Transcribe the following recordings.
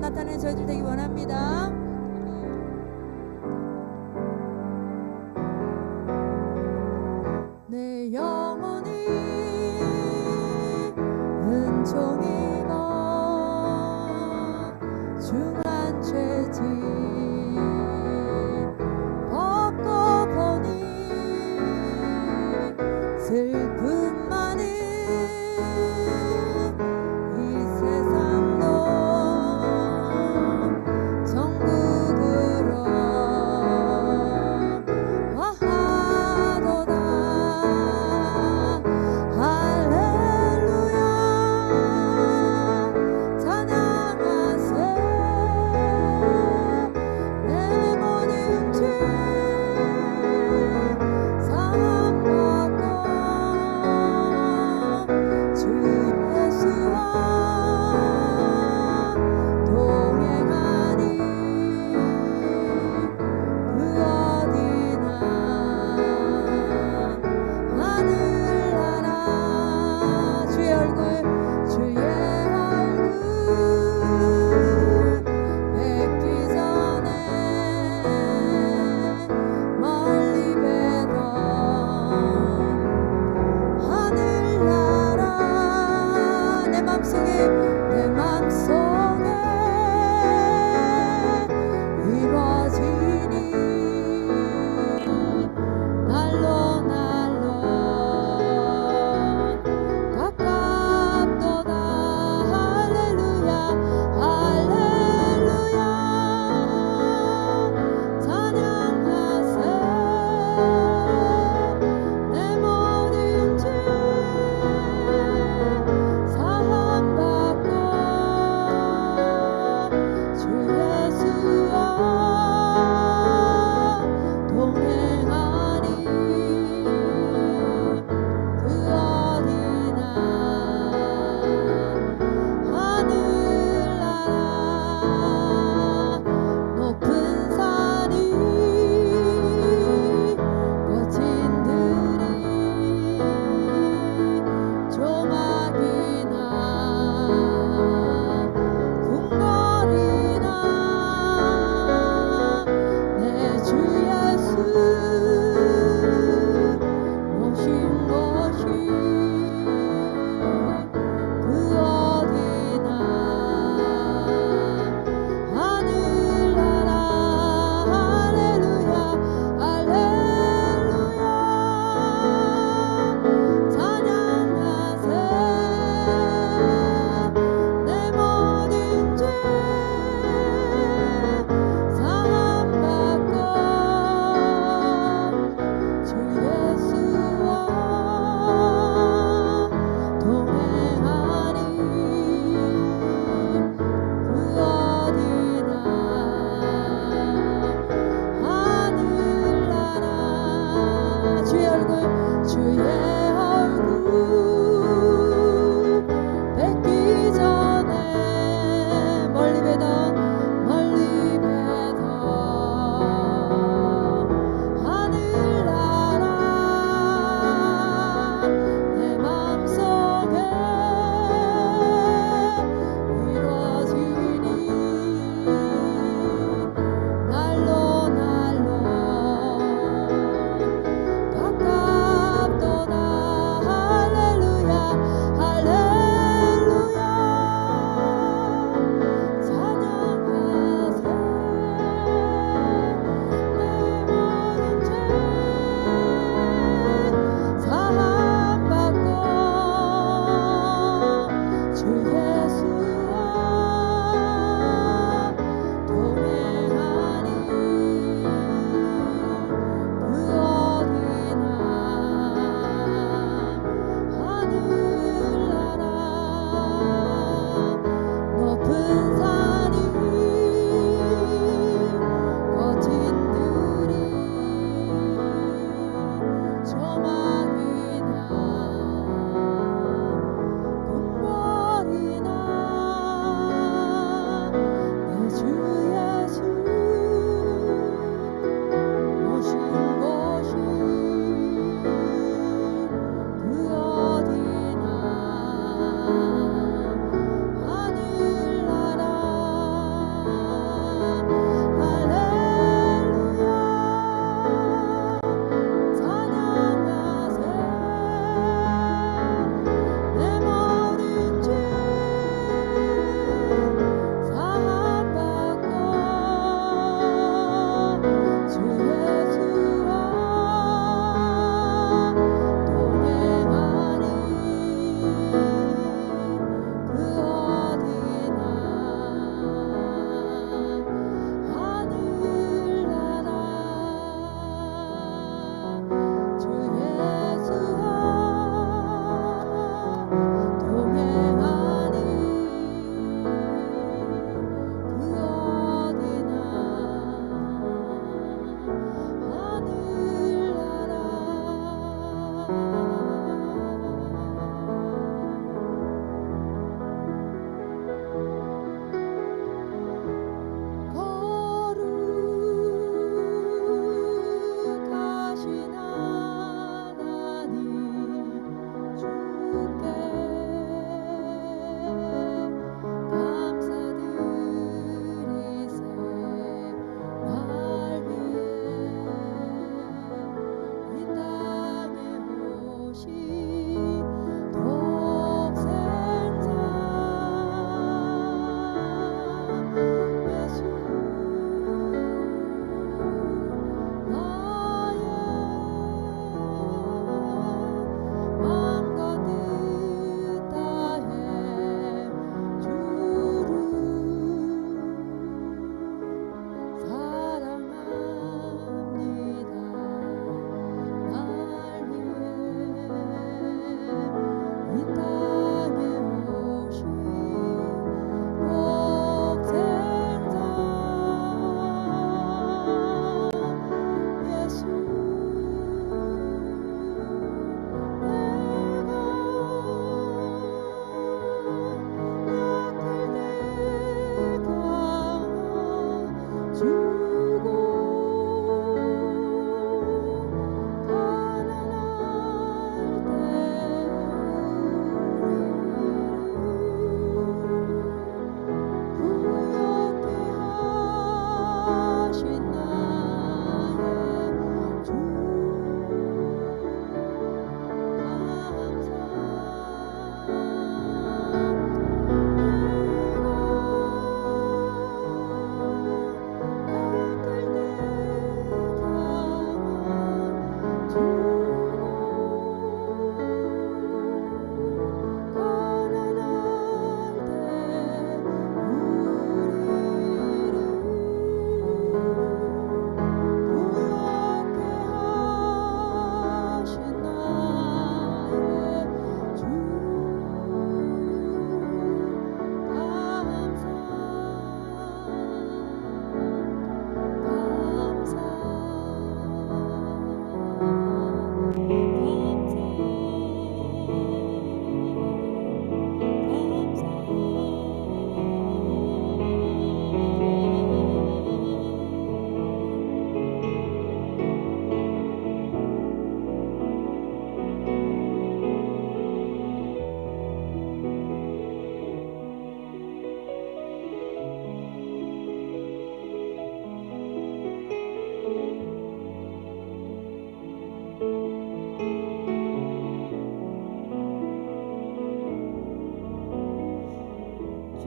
나타내는 저희들 되기 원합니다. 내 영혼이 은총이 중한 죄지 벗고 보니 슬픔 많은 이 세상도 천국으로 와하도다. 할렐루야 찬양하세. 내 모든 죄 사함받고 주 예수와 동행하니 그 어디나 하늘나라. 주의 얼굴 뵙기 전에 멀리 뵈던 하늘나라. 내 맘속에 이루어지니 날로 날로 가깝도다. 할렐루야 할렐루야 찬양하세. 내 모든 죄 사함받고 주 예수와 동행하니 그 어디나 하늘나라. 높은 산이 거친 들이 조막이나 궁궐이나 내 주 예수 모신 곳이 그 어디나 하늘나라. 할렐루야 할렐루야 찬양하세. 내 모든 죄 사함받고 주 예수와 동행하니 그 어디나 하늘나라. 주의 얼굴 뵙기 전에 멀리 뵈던 하늘나라. 내 맘속에 이루어지니 날로 날로 가깝도다. 할렐루야 할렐루야 찬양하세. 내 모든 죄 사함받고 주 예수와 동행하니 그 어디나 하늘나라. 높은 산이 거친 들이 조막이나 궁궐이나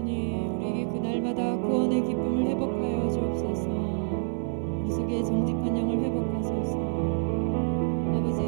주님, 우리에게 그 날마다 구원의 기쁨을 회복하여 주옵소서. 우리 속에 정직한 영을 회복하소서. 아버지,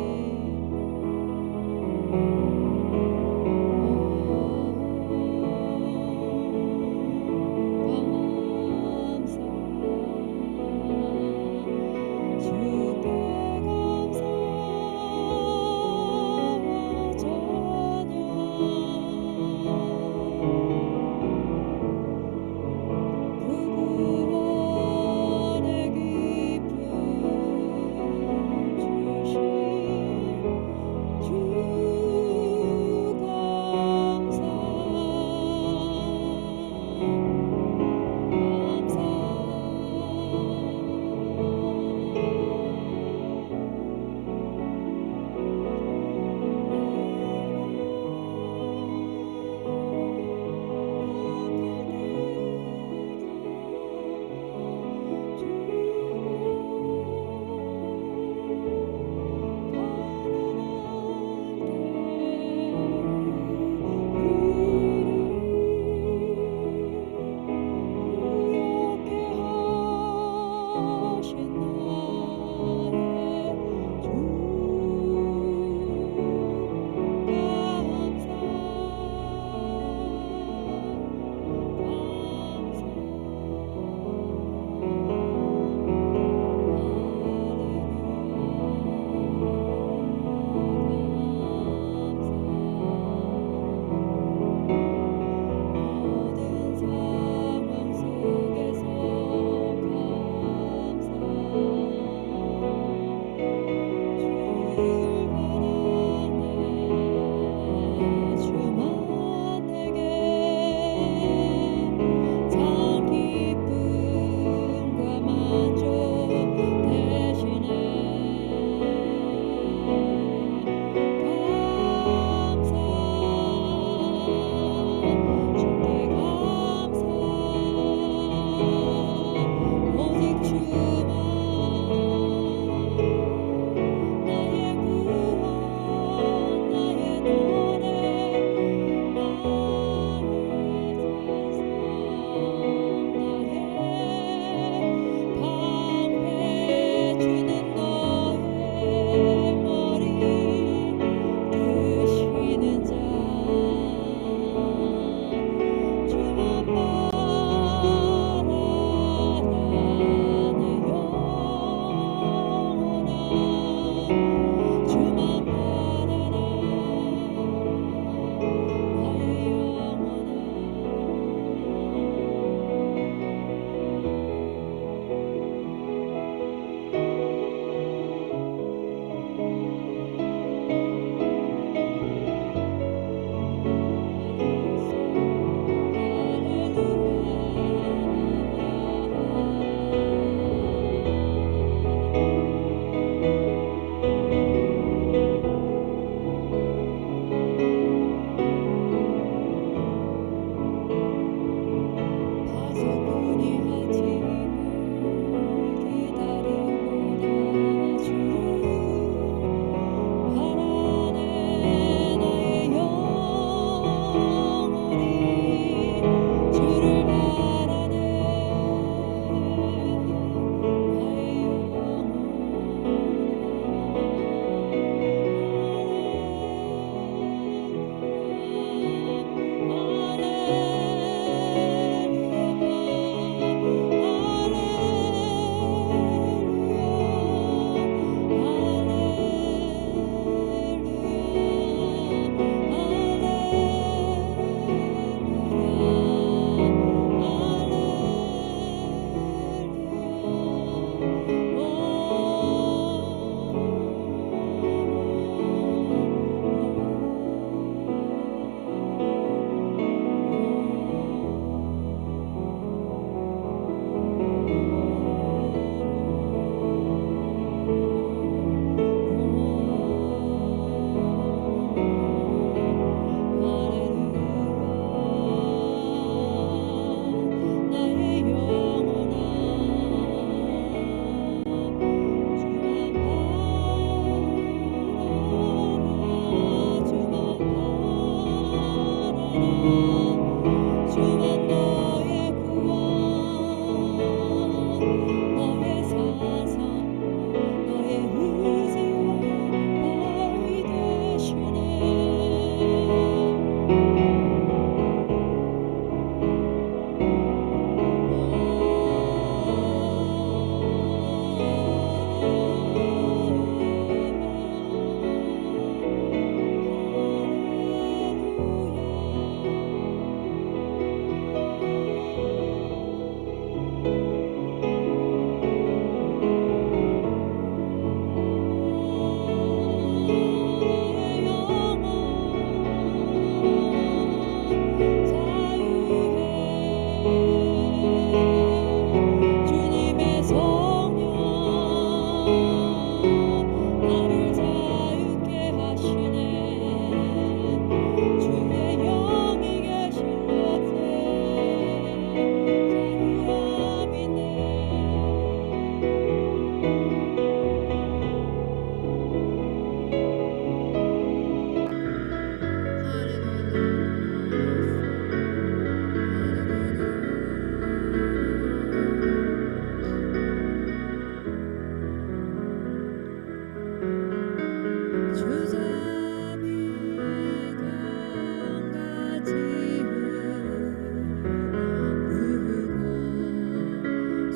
주만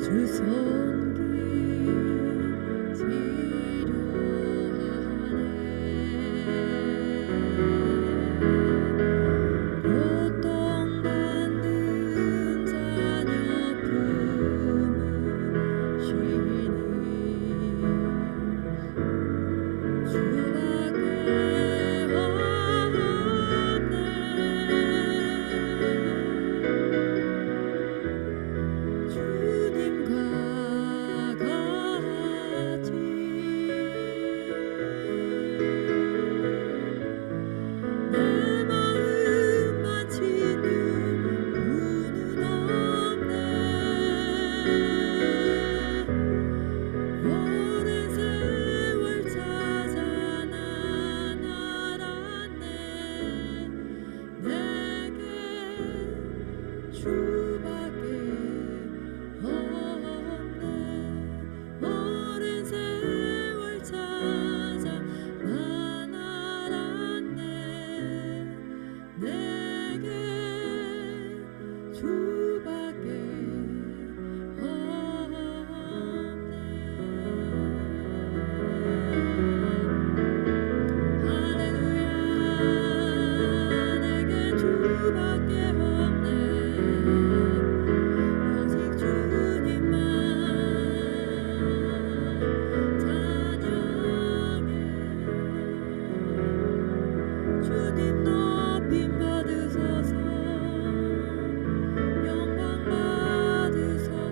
주 손길 지루하네 고통받는 자녀 품으시니 주밖에 없네 주님과 같이 내 마음만 치는 분은 없네 오랜 세월 찾아 난 알았네 내게 주밖에 없네 오랜 세월 찾아 난 알았네 내게 주밖에 없네 할렐루야 내게 주밖에 없네 오직 주님만 찬양해 주님 높임 받으소서 영광 받으소서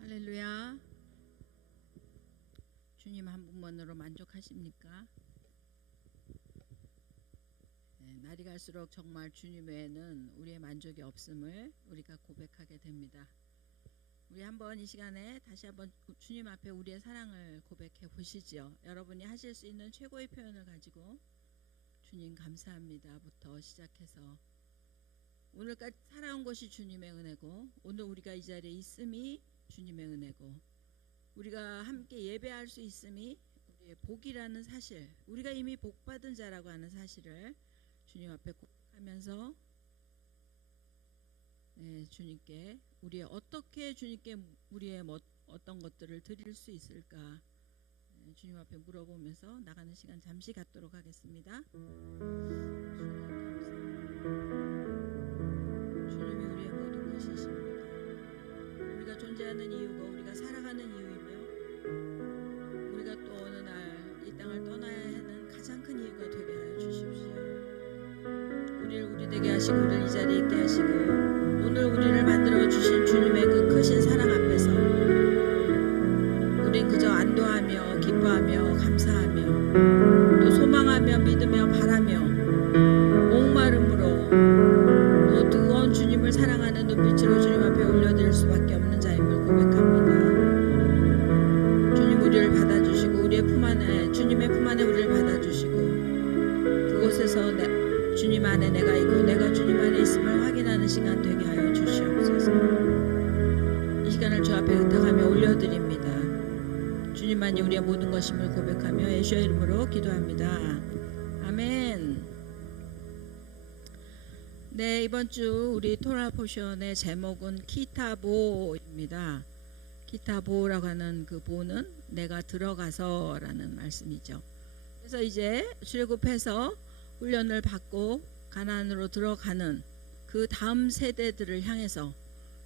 할렐루야. 주님 한 분만으로 만족하십니까? 날이 갈수록 정말 주님 외에는 우리의 만족이 없음을 우리가 고백하게 됩니다. 우리 한번 이 시간에 다시 한번 주님 앞에 우리의 사랑을 고백해 보시지요. 여러분이 하실 수 있는 최고의 표현을 가지고 주님 감사합니다부터 시작해서 오늘까지 살아온 것이 주님의 은혜고 오늘 우리가 이 자리에 있음이 주님의 은혜고 우리가 함께 예배할 수 있음이 우리의 복이라는 사실, 우리가 이미 복받은 자라고 하는 사실을 주님 앞에 고백하면서 주님께 우리의 어떻게 주님께 우리의 어떤 것들을 드릴 수 있을까 주님 앞에 물어보면서 나가는 시간 잠시 갖도록 하겠습니다. 주님이 우리의 모든 것이십니다. 우리가 존재하는 이유가 우리가 살아가는 이유이며 우리가 또 어느 날 이 땅을 떠나야 하는 가장 큰 이유가 되게 하여 주십시오. 우리를 우리 되게 하시고 우리를 이 자리에 있게 하시고 오늘 우리를 만들어 주신 주님의 그 크신 사랑 앞에서 우린 그저 안도하며 기뻐하며 감사하며 또 소망하며 믿으며 바라며 목마름으로 또 뜨거운 주님을 사랑하는 눈빛으로 주님 앞에 올려드릴 수밖에 없는 자임을 고백합니다. 주님 우리를 받아주시고 우리의 품 안에 주님의 품 안에 우리를 받아주시고 그곳에서 주님 안에 내가 있고 내가 주님 안에 있음을 확인하는 시간 되게 하여 주시옵소서. 이 시간을 주 앞에 의탁하며 올려드립니다. 주님만이 우리의 모든 것임을 고백하며 예수의 이름으로 기도합니다. 아멘. 네, 이번 주 우리 토라 포션의 제목은 키타보입니다. 키타보라고 하는 그 보는 내가 들어가서라는 말씀이죠. 그래서 이제 출애굽해서 훈련을 받고 가나안으로 들어가는 그 다음 세대들을 향해서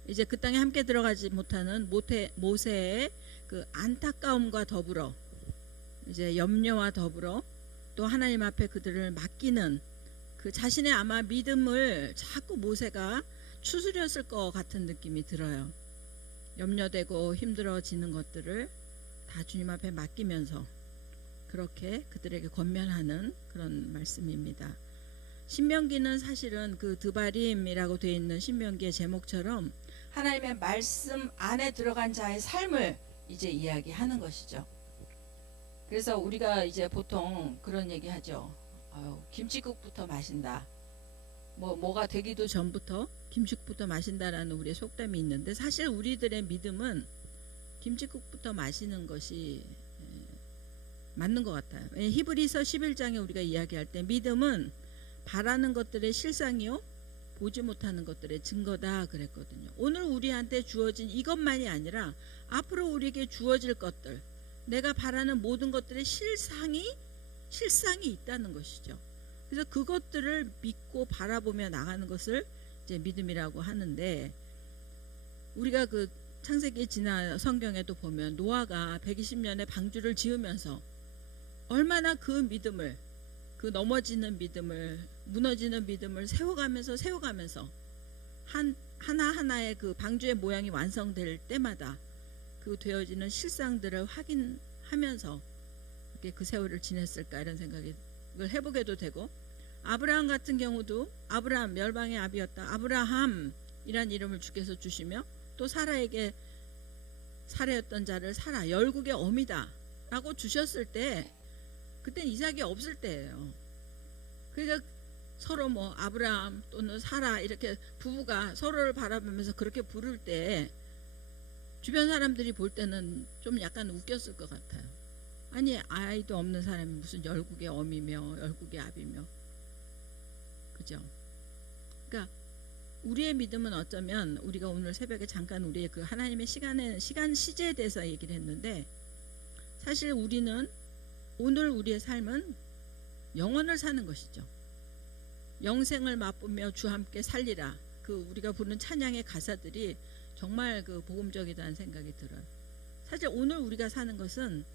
이제 그 땅에 함께 들어가지 못하는 모세의 그 안타까움과 더불어 이제 염려와 더불어 또 하나님 앞에 그들을 맡기는 그 자신의 아마 믿음을 자꾸 모세가 추스렸을 것 같은 느낌이 들어요. 염려되고 힘들어지는 것들을 다 주님 앞에 맡기면서 그렇게 그들에게 권면하는 그런 말씀입니다. 신명기는 사실은 그 드바림이라고 되어 있는 신명기의 제목처럼 하나님의 말씀 안에 들어간 자의 삶을 이제 이야기하는 것이죠. 그래서 우리가 이제 보통 그런 얘기 하죠. 아유, 김치국부터 마신다. 뭐가 되기도 전부터 김치국부터 마신다라는 우리의 속담이 있는데, 사실 우리들의 믿음은 김치국부터 마시는 것이 맞는 것 같아요. 히브리서 11장에 우리가 이야기할 때 믿음은 바라는 것들의 실상이요 보지 못하는 것들의 증거다 그랬거든요. 오늘 우리한테 주어진 이것만이 아니라 앞으로 우리에게 주어질 것들, 내가 바라는 모든 것들의 실상이 있다는 것이죠. 그래서 그것들을 믿고 바라보며 나가는 것을 이제 믿음이라고 하는데, 우리가 그 창세기 지난 성경에도 보면 노아가 120년의 방주를 지으면서 얼마나 그 믿음을, 그 넘어지는 믿음을, 무너지는 믿음을 세워가면서 하나하나의 그 방주의 모양이 완성될 때마다 그 되어지는 실상들을 확인하면서 이렇게 그 세월을 지냈을까, 이런 생각을 해보게도 되고, 아브라함 같은 경우도 아브라함, 멸망의 아비였다, 아브라함이란 이름을 주께서 주시며, 또 사라에게 사라였던 자를 사라, 열국의 어미다 라고 주셨을 때, 그땐 이삭이 없을 때예요. 그러니까 서로 아브라함 또는 사라 이렇게 부부가 서로를 바라보면서 그렇게 부를 때 주변 사람들이 볼 때는 좀 약간 웃겼을 것 같아요. 아니, 아이도 없는 사람이 무슨 열국의 어미며 열국의 아비며, 그죠? 그러니까 우리의 믿음은 어쩌면, 우리가 오늘 새벽에 잠깐 우리의 그 하나님의 시간 시제에 대해서 얘기를 했는데, 사실 우리는 오늘 우리의 삶은 영원을 사는 것이죠. 영생을 맛보며 주 함께 살리라, 그 우리가 부르는 찬양의 가사들이 정말 그 복음적이다는 생각이 들어요. 사실 오늘 우리가 사는 것은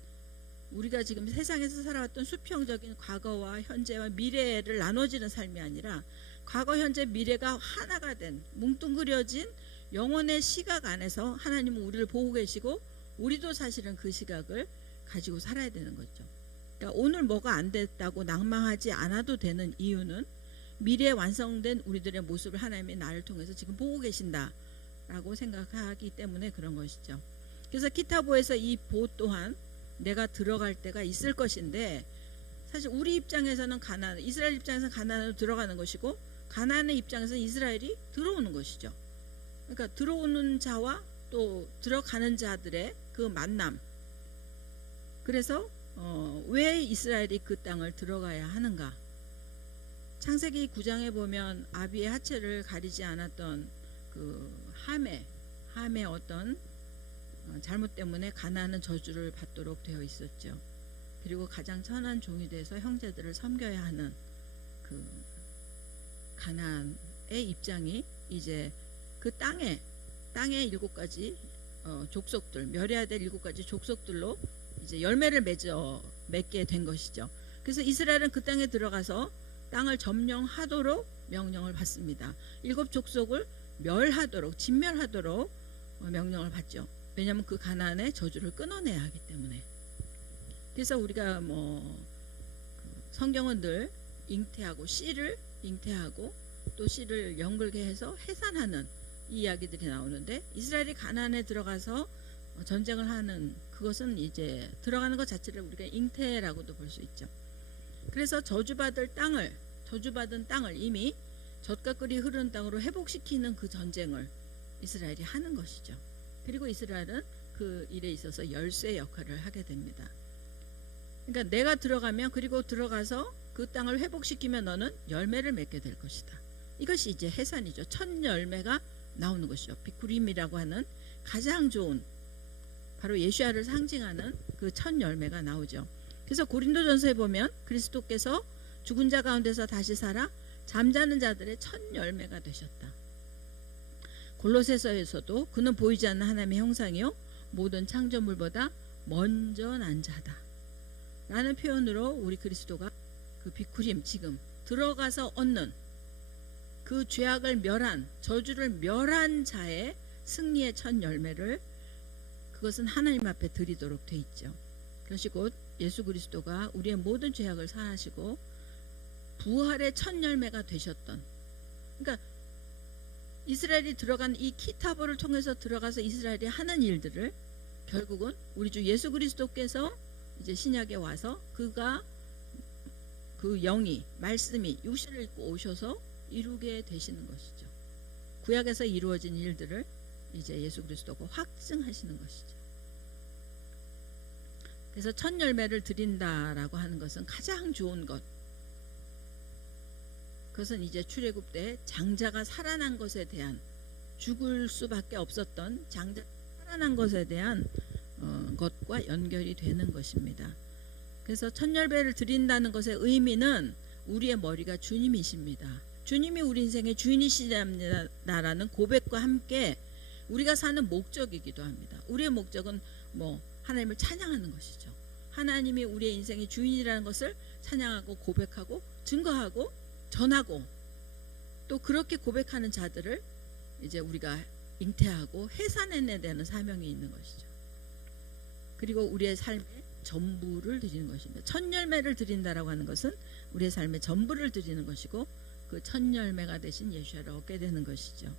우리가 지금 세상에서 살아왔던 수평적인 과거와 현재와 미래를 나눠지는 삶이 아니라, 과거, 현재, 미래가 하나가 된 뭉뚱그려진 영혼의 시각 안에서 하나님은 우리를 보고 계시고, 우리도 사실은 그 시각을 가지고 살아야 되는 거죠. 그러니까 오늘 뭐가 안 됐다고 낭망하지 않아도 되는 이유는, 미래에 완성된 우리들의 모습을 하나님이 나를 통해서 지금 보고 계신다라고 생각하기 때문에 그런 것이죠. 그래서 키타보에서 이 보 또한 내가 들어갈 때가 있을 것인데, 사실 우리 입장에서는 이스라엘 입장에서는 가나안으로 들어가는 것이고, 가나안의 입장에서는 이스라엘이 들어오는 것이죠. 그러니까 들어오는 자와 또 들어가는 자들의 그 만남. 그래서 왜 이스라엘이 그 땅을 들어가야 하는가? 창세기 9장에 보면 아비의 하체를 가리지 않았던 그 함의 어떤 잘못 때문에 가나안은 저주를 받도록 되어 있었죠. 그리고 가장 선한 종이 돼서 형제들을 섬겨야 하는 그 가나안의 입장이 이제 그 땅의 7가지 족속들, 멸해야 될 7가지 족속들로 이제 열매를 맺게 된 것이죠. 그래서 이스라엘은 그 땅에 들어가서 땅을 점령하도록 명령을 받습니다. 7족속을 멸하도록, 진멸하도록 명령을 받죠. 왜냐하면 그 가나안의 저주를 끊어내야 하기 때문에. 그래서 우리가 성경은 늘 잉태하고 씨를 잉태하고 또 씨를 연글게 해서 해산하는 이 이야기들이 나오는데, 이스라엘이 가나안에 들어가서 전쟁을 하는 그것은 이제 들어가는 것 자체를 우리가 잉태라고도 볼 수 있죠. 그래서 저주받은 땅을 이미 젖과 꿀이 흐르는 땅으로 회복시키는 그 전쟁을 이스라엘이 하는 것이죠. 그리고 이스라엘은 그 일에 있어서 열쇠 역할을 하게 됩니다. 그러니까 내가 들어가면, 그리고 들어가서 그 땅을 회복시키면 너는 열매를 맺게 될 것이다. 이것이 이제 해산이죠. 첫 열매가 나오는 것이죠. 비쿠림이라고 하는 가장 좋은, 바로 예수야를 상징하는 그 첫 열매가 나오죠. 그래서 고린도전서에 보면 그리스도께서 죽은 자 가운데서 다시 살아 잠자는 자들의 첫 열매가 되셨다. 골로새서에서도 그는 보이지 않는 하나님의 형상이요 모든 창조물보다 먼저 난 자다 라는 표현으로 우리 그리스도가 그 비쿠림, 지금 들어가서 얻는 그 죄악을 멸한, 저주를 멸한 자의 승리의 첫 열매를, 그것은 하나님 앞에 드리도록 돼 있죠. 그것이 곧 예수 그리스도가 우리의 모든 죄악을 사하시고 부활의 첫 열매가 되셨던, 그러니까 이스라엘이 들어간 이 키타보를 통해서 들어가서 이스라엘이 하는 일들을 결국은 우리 주 예수 그리스도께서 이제 신약에 와서 그가 그 영이 말씀이 육신을 입고 오셔서 이루게 되시는 것이죠. 구약에서 이루어진 일들을 이제 예수 그리스도가 확증하시는 것이죠. 그래서 첫 열매를 드린다라고 하는 것은 가장 좋은 것. 그것은 이제 출애굽 때 장자가 살아난 것에 대한, 죽을 수밖에 없었던 장자가 살아난 것에 대한 것과 연결이 되는 것입니다. 그래서 첫 열매를 드린다는 것의 의미는 우리의 머리가 주님이십니다. 주님이 우리 인생의 주인이시다라는 고백과 함께 우리가 사는 목적이기도 합니다. 우리의 목적은 하나님을 찬양하는 것이죠. 하나님이 우리의 인생의 주인이라는 것을 찬양하고 고백하고 증거하고 전하고, 또 그렇게 고백하는 자들을 이제 우리가 잉태하고 해산해내야 되는 사명이 있는 것이죠. 그리고 우리의 삶의 전부를 드리는 것입니다. 첫 열매를 드린다라고 하는 것은 우리의 삶의 전부를 드리는 것이고, 그 첫 열매가 되신 예수를 얻게 되는 것이죠.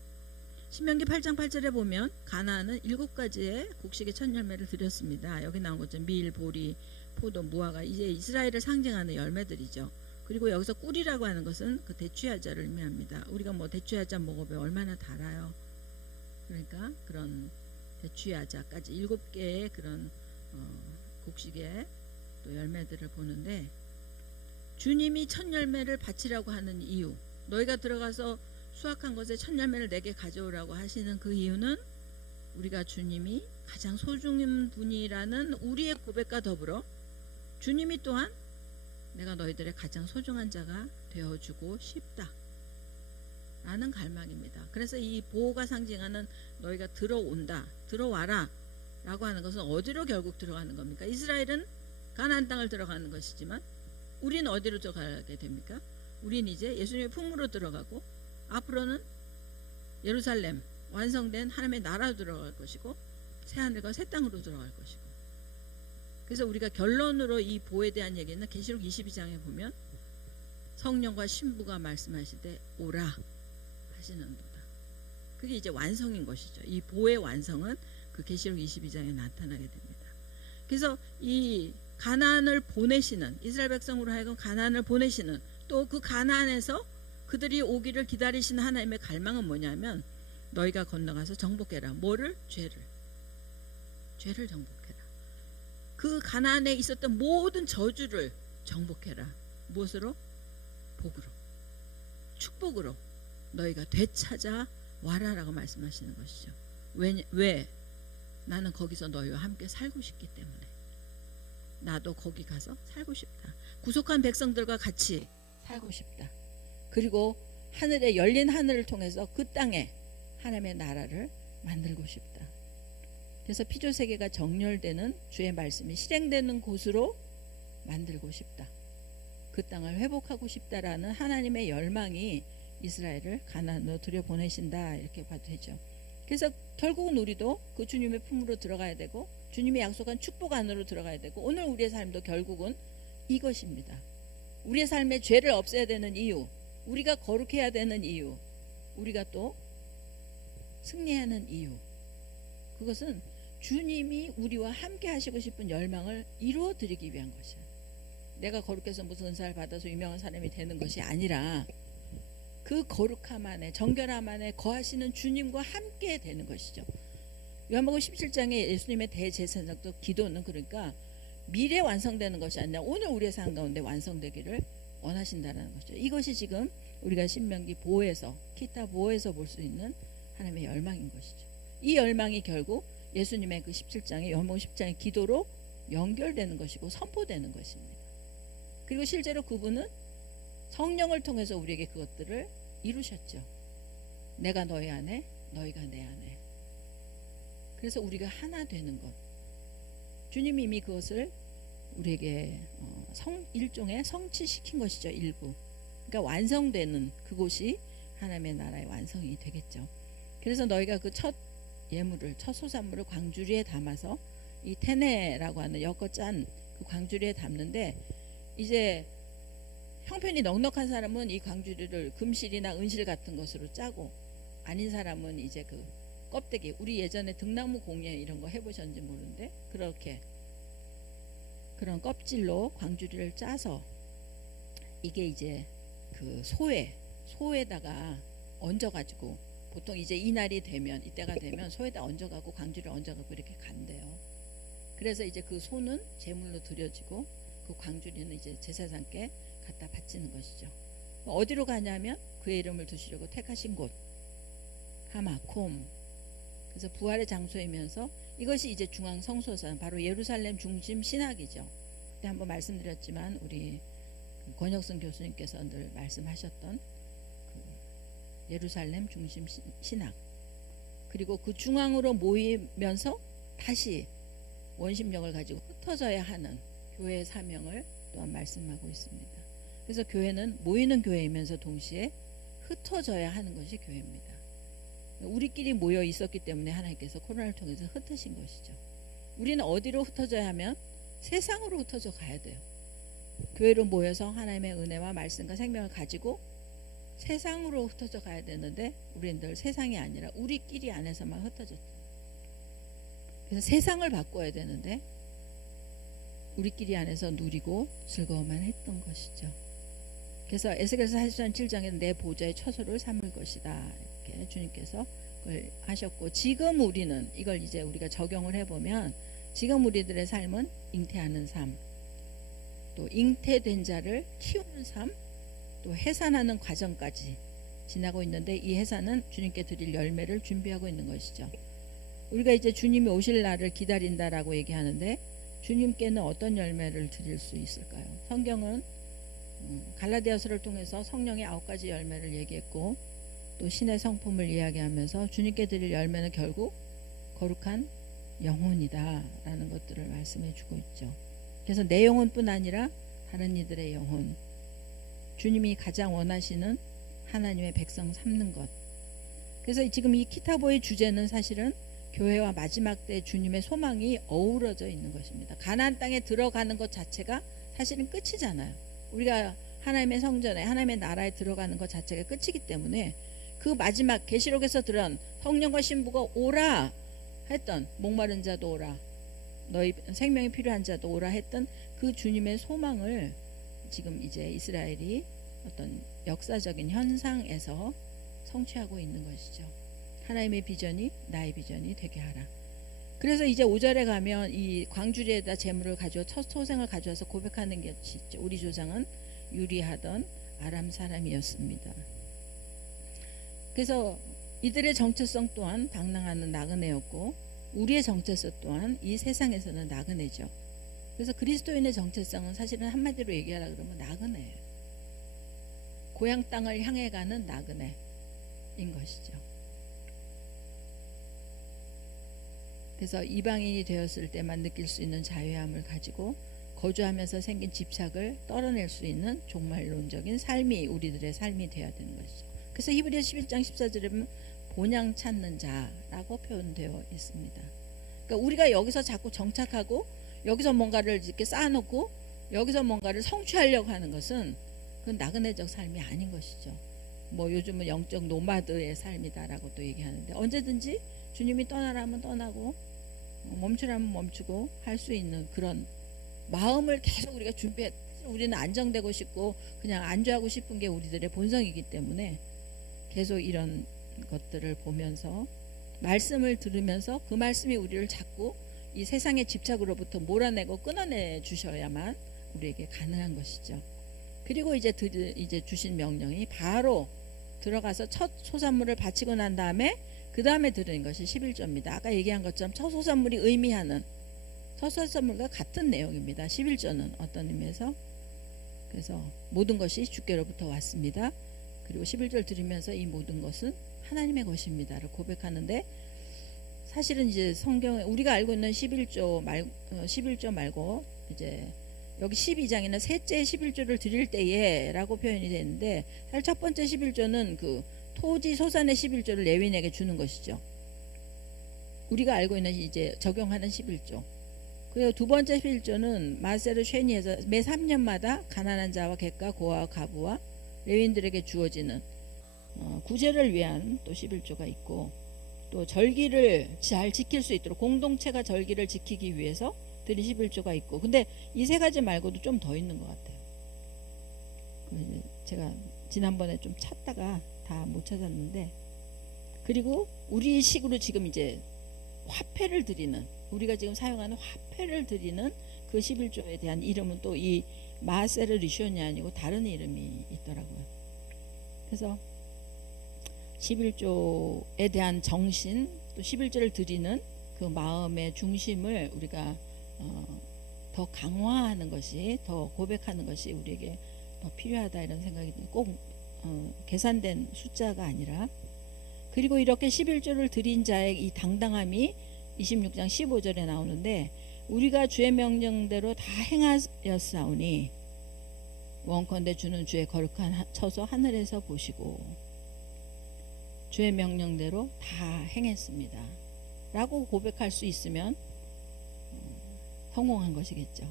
신명기 8장 8절에 보면 가나안은 7가지의 곡식의 첫 열매를 드렸습니다. 여기 나온 것처럼 밀, 보리, 포도, 무화과, 이제 이스라엘을 상징하는 열매들이죠. 그리고 여기서 꿀이라고 하는 것은 그 대추야자를 의미합니다. 우리가 대추야자 먹어보면 얼마나 달아요. 그러니까 그런 대추야자까지 7개의 그런 곡식의 또 열매들을 보는데, 주님이 첫 열매를 바치라고 하는 이유, 너희가 들어가서 수확한 것의 첫 열매를 내게 가져오라고 하시는 그 이유는 우리가 주님이 가장 소중한 분이라는 우리의 고백과 더불어 주님이 또한 내가 너희들의 가장 소중한 자가 되어주고 싶다 라는 갈망입니다. 그래서 이 보호가 상징하는 너희가 들어온다, 들어와라 라고 하는 것은 어디로 결국 들어가는 겁니까? 이스라엘은 가나안 땅을 들어가는 것이지만 우리는 어디로 들어가게 됩니까? 우리는 이제 예수님의 품으로 들어가고, 앞으로는 예루살렘 완성된 하나님의 나라로 들어갈 것이고, 새하늘과 새 땅으로 들어갈 것이고. 그래서 우리가 결론으로 이 보에 대한 얘기는 계시록 22장에 보면 성령과 신부가 말씀하실 때 오라 하시는도다. 그게 이제 완성인 것이죠. 이 보의 완성은 그 계시록 22장에 나타나게 됩니다. 그래서 이 가나안을 보내시는, 이스라엘 백성으로 하여금 가나안을 보내시는, 또 그 가나안에서 그들이 오기를 기다리시는 하나님의 갈망은 뭐냐면, 너희가 건너가서 정복해라. 뭐를? 죄를 정복해라. 그 가나안에 있었던 모든 저주를 정복해라. 무엇으로? 복으로, 축복으로 너희가 되찾아 와라라고 말씀하시는 것이죠. 왜? 나는 거기서 너희와 함께 살고 싶기 때문에. 나도 거기 가서 살고 싶다. 구속한 백성들과 같이 살고 싶다. 그리고 하늘에 열린 하늘을 통해서 그 땅에 하나님의 나라를 만들고 싶다. 그래서 피조 세계가 정렬되는 주의 말씀이 실행되는 곳으로 만들고 싶다. 그 땅을 회복하고 싶다라는 하나님의 열망이 이스라엘을 가나안으로 들여보내신다, 이렇게 봐도 되죠. 그래서 결국은 우리도 그 주님의 품으로 들어가야 되고, 주님이 약속한 축복 안으로 들어가야 되고, 오늘 우리의 삶도 결국은 이것입니다. 우리의 삶의 죄를 없애야 되는 이유, 우리가 거룩해야 되는 이유, 우리가 또 승리하는 이유, 그것은 주님이 우리와 함께 하시고 싶은 열망을 이루어 드리기 위한 것이에요. 내가 거룩해서 무슨 은사를 받아서 유명한 사람이 되는 것이 아니라 그 거룩함 안에, 정결함 안에 거하시는 주님과 함께 되는 것이죠. 요한복음 17장에 예수님의 대제사장도 기도는, 그러니까 미래 완성되는 것이 아니라 오늘 우리의 삶 가운데 완성되기를 원하신다는 것이죠. 이것이 지금 우리가 신명기 보호에서, 키타 보호에서 볼 수 있는 하나님의 열망인 것이죠. 이 열망이 결국 예수님의 그 17장의 요한복음 17장의 기도로 연결되는 것이고 선포되는 것입니다. 그리고 실제로 그분은 성령을 통해서 우리에게 그것들을 이루셨죠. 내가 너희 안에, 너희가 내 안에. 그래서 우리가 하나 되는 것, 주님이 이미 그것을 우리에게 일종의 성취시킨 것이죠. 일부. 그러니까 완성되는 그곳이 하나님의 나라의 완성이 되겠죠. 그래서 너희가 그 첫 예물을, 첫 소산물을 광주리에 담아서 이 테네라고 하는 엮어 짠 그 광주리에 담는데, 이제 형편이 넉넉한 사람은 이 광주리를 금실이나 은실 같은 것으로 짜고, 아닌 사람은 이제 그 껍데기, 우리 예전에 등나무 공예 이런 거 해보셨는지 모르는데 그렇게 그런 껍질로 광주리를 짜서 이게 이제 그 소에다가 얹어가지고, 보통 이제 이날이 되면, 이때가 되면 소에다 얹어가고 광주리를 얹어가고 이렇게 간대요. 그래서 이제 그 소는 제물로 드려지고 그 광주리는 이제 제사장께 갖다 바치는 것이죠. 어디로 가냐면 그의 이름을 두시려고 택하신 곳 하마콤. 그래서 부활의 장소이면서 이것이 이제 중앙 성소산, 바로 예루살렘 중심 신학이죠. 그때 한번 말씀드렸지만 우리 권혁승 교수님께서 늘 말씀하셨던 그 예루살렘 중심 신학, 그리고 그 중앙으로 모이면서 다시 원심력을 가지고 흩어져야 하는 교회의 사명을 또한 말씀하고 있습니다. 그래서 교회는 모이는 교회이면서 동시에 흩어져야 하는 것이 교회입니다. 우리끼리 모여 있었기 때문에 하나님께서 코로나를 통해서 흩으신 것이죠. 우리는 어디로 흩어져야 하면 세상으로 흩어져 가야 돼요. 교회로 모여서 하나님의 은혜와 말씀과 생명을 가지고 세상으로 흩어져 가야 되는데 우리는 늘 세상이 아니라 우리끼리 안에서만 흩어졌죠. 그래서 세상을 바꿔야 되는데 우리끼리 안에서 누리고 즐거워만 했던 것이죠. 그래서 에스겔서 40장 7장에는 내 보좌의 처소를 삼을 것이다, 이렇게 주님께서 그걸 하셨고, 지금 우리는 이걸 이제 우리가 적용을 해보면 지금 우리들의 삶은 잉태하는 삶, 또 잉태된 자를 키우는 삶, 또 해산하는 과정까지 지나고 있는데, 이 해산은 주님께 드릴 열매를 준비하고 있는 것이죠. 우리가 이제 주님이 오실 날을 기다린다라고 얘기하는데 주님께는 어떤 열매를 드릴 수 있을까요? 성경은 갈라디아서를 통해서 성령의 9가지 열매를 얘기했고, 또 신의 성품을 이야기하면서 주님께 드릴 열매는 결국 거룩한 영혼이다 라는 것들을 말씀해 주고 있죠. 그래서 내 영혼뿐 아니라 다른 이들의 영혼, 주님이 가장 원하시는 하나님의 백성 삼는 것. 그래서 지금 이 키타보의 주제는 사실은 교회와 마지막 때 주님의 소망이 어우러져 있는 것입니다. 가나안 땅에 들어가는 것 자체가 사실은 끝이잖아요. 우리가 하나님의 성전에, 하나님의 나라에 들어가는 것 자체가 끝이기 때문에 그 마지막 계시록에서 들은 성령과 신부가 오라 했던, 목마른 자도 오라, 너희 생명이 필요한 자도 오라 했던 그 주님의 소망을 지금 이제 이스라엘이 어떤 역사적인 현상에서 성취하고 있는 것이죠. 하나님의 비전이 나의 비전이 되게 하라. 그래서 이제 5절에 가면 이 광주리에다 재물을 가져와 첫 소생을 가져와서 고백하는 것이 있죠. 우리 조상은 유리하던 아람 사람이었습니다. 그래서 이들의 정체성 또한 방랑하는 나그네였고, 우리의 정체성 또한 이 세상에서는 나그네죠. 그래서 그리스도인의 정체성은 사실은 한마디로 얘기하라 그러면 나그네예요. 고향 땅을 향해 가는 나그네인 것이죠. 그래서 이방인이 되었을 때만 느낄 수 있는 자유함을 가지고 거주하면서 생긴 집착을 떨어낼 수 있는 종말론적인 삶이 우리들의 삶이 되어야 되는 것이죠. 그래서 히브리서 11장 14절에 보면 본향 찾는 자라고 표현되어 있습니다. 그러니까 우리가 여기서 자꾸 정착하고 여기서 뭔가를 이렇게 쌓아놓고 여기서 뭔가를 성취하려고 하는 것은 그건 나그네적 삶이 아닌 것이죠. 뭐 요즘은 영적 노마드의 삶이다라고 또 얘기하는데, 언제든지 주님이 떠나라 하면 떠나고 멈추라면 멈추고 할 수 있는 그런 마음을 계속 우리가 준비해. 우리는 안정되고 싶고 그냥 안주하고 싶은 게 우리들의 본성이기 때문에 계속 이런 것들을 보면서 말씀을 들으면서 그 말씀이 우리를 자꾸 이 세상의 집착으로부터 몰아내고 끊어내 주셔야만 우리에게 가능한 것이죠. 그리고 이제 주신 명령이 바로 들어가서 첫 소산물을 바치고 난 다음에 그 다음에 들은 것이 11조입니다. 아까 얘기한 것처럼 첫 소산물이 의미하는 첫 소산물과 같은 내용입니다. 11조는 어떤 의미에서, 그래서 모든 것이 주께로부터 왔습니다. 그리고 11조를 들으면서 이 모든 것은 하나님의 것입니다를 고백하는데, 사실은 이제 성경에 우리가 알고 있는 11조 말고 이제 여기 12장에는 셋째 11조를 드릴 때에 라고 표현이 되는데, 사실 첫 번째 11조는 그 토지 소산의 11조를 레위인에게 주는 것이죠. 우리가 알고 있는 이제 적용하는 11조. 그리고 두 번째 11조는 마세르 쉐니에서 매 3년마다 가난한 자와 객과 고아와 가부와 레위인들에게 주어지는 구제를 위한 또 11조가 있고, 또 절기를 잘 지킬 수 있도록 공동체가 절기를 지키기 위해서 드린 11조가 있고, 근데 이 세 가지 말고도 좀 더 있는 것 같아요. 제가 지난번에 좀 찾다가 다 못 찾았는데, 그리고 우리 식으로 지금 이제 화폐를 드리는, 우리가 지금 사용하는 화폐를 드리는 그 11조에 대한 이름은 또 이 마세르 리쇼니 아니고 다른 이름이 있더라고요. 그래서 11조에 대한 정신, 또 11조를 드리는 그 마음의 중심을 우리가 더 강화하는 것이, 더 고백하는 것이 우리에게 더 필요하다, 이런 생각이 꼭 계산된 숫자가 아니라, 그리고 이렇게 11조를 드린 자의 이 당당함이 26장 15절에 나오는데, 우리가 주의 명령대로 다 행하였사오니 원컨대 주는 주의 거룩한 처소 하늘에서 보시고, 주의 명령대로 다 행했습니다 라고 고백할 수 있으면 성공한 것이겠죠.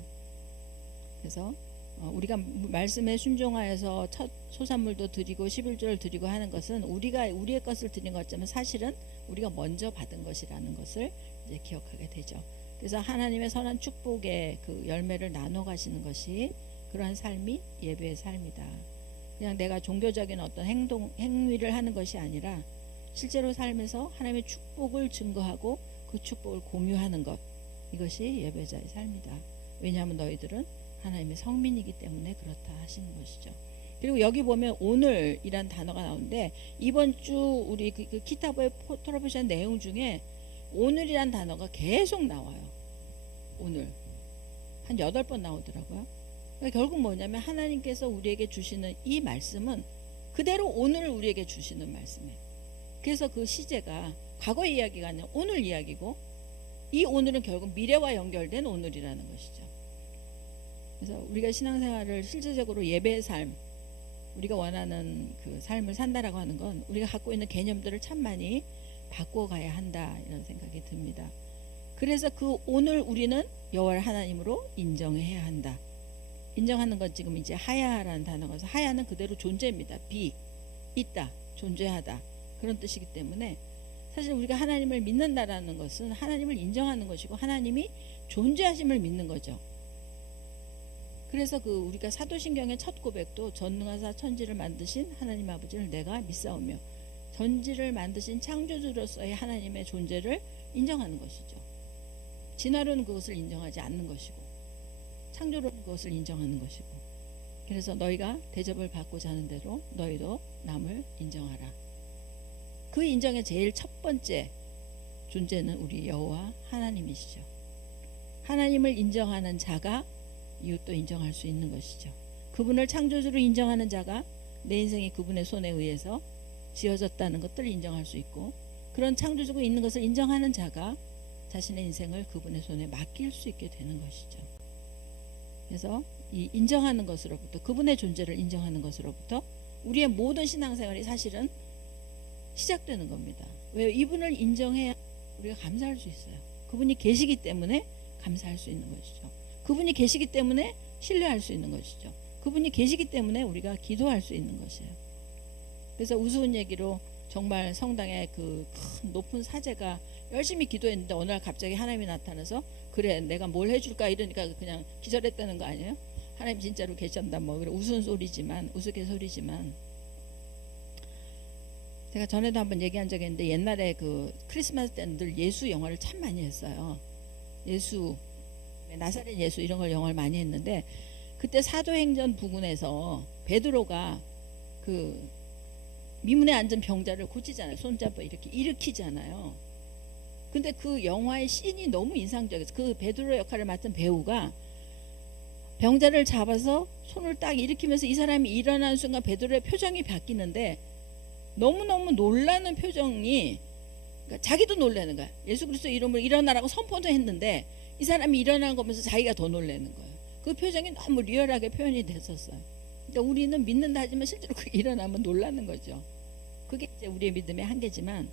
그래서 우리가 말씀에 순종하여서 첫 소산물도 드리고 11조를 드리고 하는 것은 우리가 우리의 것을 드린 것 같지만 사실은 우리가 먼저 받은 것이라는 것을 이제 기억하게 되죠. 그래서 하나님의 선한 축복의 그 열매를 나눠 가시는 것이, 그러한 삶이 예배의 삶이다. 그냥 내가 종교적인 어떤 행위를 하는 것이 아니라 실제로 삶에서 하나님의 축복을 증거하고 그 축복을 공유하는 것, 이것이 예배자의 삶이다. 왜냐하면 너희들은 하나님의 성민이기 때문에 그렇다 하시는 것이죠. 그리고 여기 보면 오늘이란 단어가 나오는데, 이번 주 우리 그 키타보의 토라보시한 내용 중에 오늘이란 단어가 계속 나와요. 오늘 한 8번 나오더라고요. 그러니까 결국 뭐냐면 하나님께서 우리에게 주시는 이 말씀은 그대로 오늘 우리에게 주시는 말씀이에요. 그래서 그 시제가 과거의 이야기가 아니라 오늘 이야기고, 이 오늘은 결국 미래와 연결된 오늘이라는 것이죠. 그래서 우리가 신앙생활을 실질적으로 예배의 삶, 우리가 원하는 그 삶을 산다라고 하는 건 우리가 갖고 있는 개념들을 참 많이 바꿔가야 한다, 이런 생각이 듭니다. 그래서 그 오늘 우리는 여호와를 하나님으로 인정해야 한다. 인정하는 건 지금 이제 하야라는 단어가 있어서, 하야는 그대로 존재입니다. 비, 있다, 존재하다, 그런 뜻이기 때문에 사실 우리가 하나님을 믿는다라는 것은 하나님을 인정하는 것이고 하나님이 존재하심을 믿는 거죠. 그래서 그 우리가 사도신경의 첫 고백도 전능하사 천지를 만드신 하나님 아버지를 내가 믿사오며, 전지를 만드신 창조주로서의 하나님의 존재를 인정하는 것이죠. 진화론은 그것을 인정하지 않는 것이고, 창조론은 그것을 인정하는 것이고, 그래서 너희가 대접을 받고자 하는 대로 너희도 남을 인정하라. 그 인정의 제일 첫 번째 존재는 우리 여호와 하나님이시죠. 하나님을 인정하는 자가 이웃도 인정할 수 있는 것이죠. 그분을 창조주로 인정하는 자가 내 인생이 그분의 손에 의해서 지어졌다는 것들을 인정할 수 있고, 그런 창조주가 있는 것을 인정하는 자가 자신의 인생을 그분의 손에 맡길 수 있게 되는 것이죠. 그래서 이 인정하는 것으로부터, 그분의 존재를 인정하는 것으로부터 우리의 모든 신앙생활이 사실은 시작되는 겁니다. 왜? 이분을 인정해야 우리가 감사할 수 있어요. 그분이 계시기 때문에 감사할 수 있는 것이죠. 그분이 계시기 때문에 신뢰할 수 있는 것이죠. 그분이 계시기 때문에 우리가 기도할 수 있는 것이에요. 그래서 우스운 얘기로 정말 성당에 그 큰 높은 사제가 열심히 기도했는데 어느 날 갑자기 하나님이 나타나서, 그래 내가 뭘 해줄까, 이러니까 그냥 기절했다는 거 아니에요? 하나님 진짜로 계셨다, 뭐 우스갯소리지만 제가 전에도 한번 얘기한 적이 있는데, 옛날에 그 크리스마스 때는 늘 예수 영화를 참 많이 했어요. 예수, 나사렛 예수 이런 걸 영화를 많이 했는데, 그때 사도행전 부근에서 베드로가 그 미문에 앉은 병자를 고치잖아요. 손잡아 이렇게 일으키잖아요. 근데 그 영화의 씬이 너무 인상적이었어요. 그 베드로 역할을 맡은 배우가 병자를 잡아서 손을 딱 일으키면서 이 사람이 일어나는 순간 베드로의 표정이 바뀌는데, 너무너무 놀라는 표정이, 그러니까 자기도 놀라는 거야. 예수 그리스도 이름으로 일어나라고 선포도 했는데 이 사람이 일어나는 거 보면서 자기가 더 놀라는 거예요. 그 표정이 너무 리얼하게 표현이 됐었어요. 그러니까 우리는 믿는다 하지만 실제로 그게 일어나면 놀라는 거죠. 그게 이제 우리의 믿음의 한계지만,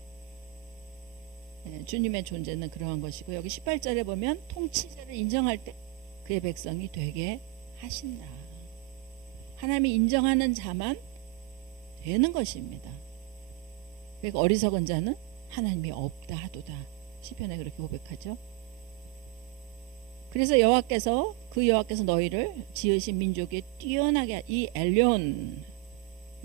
주님의 존재는 그러한 것이고, 여기 18절에 보면 통치자를 인정할 때 그의 백성이 되게 하신다. 하나님이 인정하는 자만 되는 것입니다. 그러니까 어리석은 자는 하나님이 없다 하도다. 시편에 그렇게 고백하죠. 그래서 여호와께서 너희를 지으신 민족이 뛰어나게, 이 엘yon,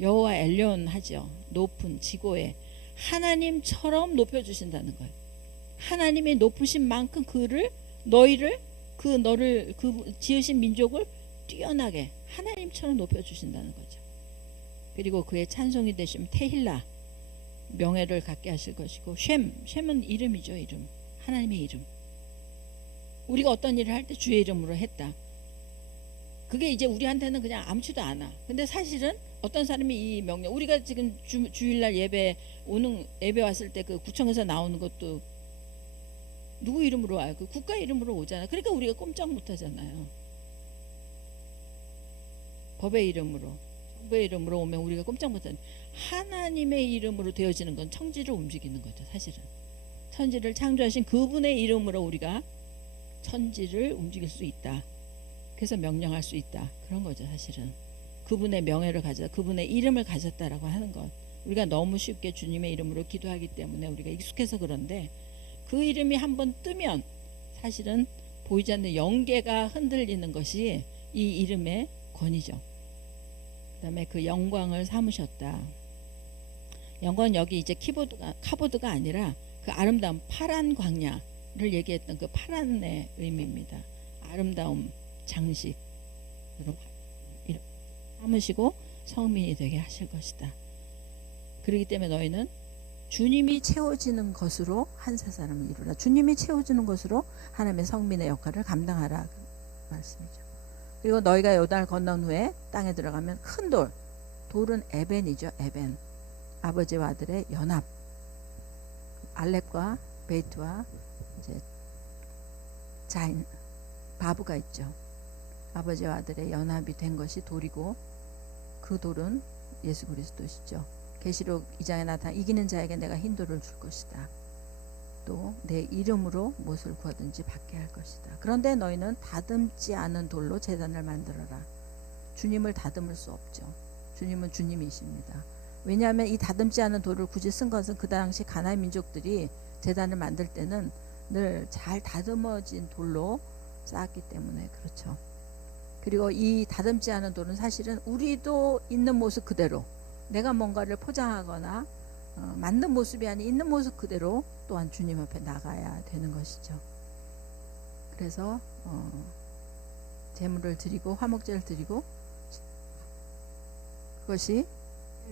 여호와 엘yon 하죠. 높은 지고에 하나님처럼 높여주신다는 거예요. 하나님이 높으신 만큼 너희를 그 지으신 민족을 뛰어나게 하나님처럼 높여주신다는 거죠. 그리고 그의 찬송이 되시면 테힐라, 명예를 갖게 하실 것이고, 쉔은 이름이죠. 이름, 하나님의 이름. 우리가 어떤 일을 할 때 주의 이름으로 했다. 그게 이제 우리한테는 그냥 아무렇지도 않아. 근데 사실은 어떤 사람이 이 명령, 우리가 지금 주일날 예배 왔을 때 그 구청에서 나오는 것도 누구 이름으로 와요? 그 국가 이름으로 오잖아요. 그러니까 우리가 꼼짝 못 하잖아요. 법의 이름으로, 정부의 이름으로 오면 우리가 꼼짝 못 하는, 하나님의 이름으로 되어지는 건 천지를 움직이는 거죠. 사실은 천지를 창조하신 그분의 이름으로 우리가 천지를 움직일 수 있다. 그래서 명령할 수 있다. 그런 거죠. 사실은 그분의 명예를 가졌다, 그분의 이름을 가졌다라고 하는 것. 우리가 너무 쉽게 주님의 이름으로 기도하기 때문에 우리가 익숙해서 그런데, 그 이름이 한번 뜨면 사실은 보이지 않는 영계가 흔들리는 것이 이 이름의 권위죠. 그 다음에 그 영광을 삼으셨다. 영광은 여기 이제 카보드가 아니라 그 아름다운 파란 광야를 얘기했던 그 파란의 의미입니다. 아름다움, 장식, 삼으시고 성민이 되게 하실 것이다. 그렇기 때문에 너희는 주님이 채워지는 것으로 한 세 사람을 이루라. 주님이 채워주는 것으로 하나님의 성민의 역할을 감당하라, 그 말씀이죠. 그리고 너희가 요단을 건넌 후에 땅에 들어가면 큰 돌은 에벤이죠. 에벤, 아버지와 아들의 연합. 알렙과 베이트와 이제 자인, 바브가 있죠. 아버지와 아들의 연합이 된 것이 돌이고, 그 돌은 예수 그리스도시죠. 계시록 2장에 나타난 이기는 자에게 내가 흰 돌을 줄 것이다. 또 내 이름으로 무엇을 구하든지 받게 할 것이다. 그런데 너희는 다듬지 않은 돌로 제단을 만들어라. 주님을 다듬을 수 없죠. 주님은 주님이십니다. 왜냐하면 이 다듬지 않은 돌을 굳이 쓴 것은 그 당시 가나안 민족들이 제단을 만들 때는 늘 잘 다듬어진 돌로 쌓았기 때문에 그렇죠. 그리고 이 다듬지 않은 돌은 사실은 우리도 있는 모습 그대로, 내가 뭔가를 포장하거나 만든 모습이 아닌 있는 모습 그대로 또한 주님 앞에 나가야 되는 것이죠. 그래서 제물을 드리고 화목제를 드리고, 그것이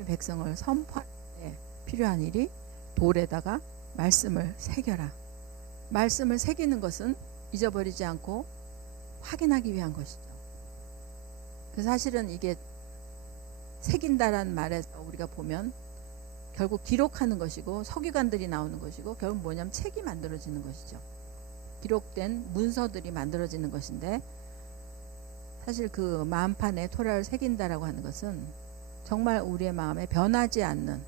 백성을 선포하는데 필요한 일이 돌에다가 말씀을 새겨라. 말씀을 새기는 것은 잊어버리지 않고 확인하기 위한 것이죠. 그래서 사실은 이게 새긴다라는 말에서 우리가 보면 결국 기록하는 것이고, 서기관들이 나오는 것이고, 결국 뭐냐면 책이 만들어지는 것이죠. 기록된 문서들이 만들어지는 것인데, 사실 그 마음판에 토라를 새긴다라고 하는 것은 정말 우리의 마음에 변하지 않는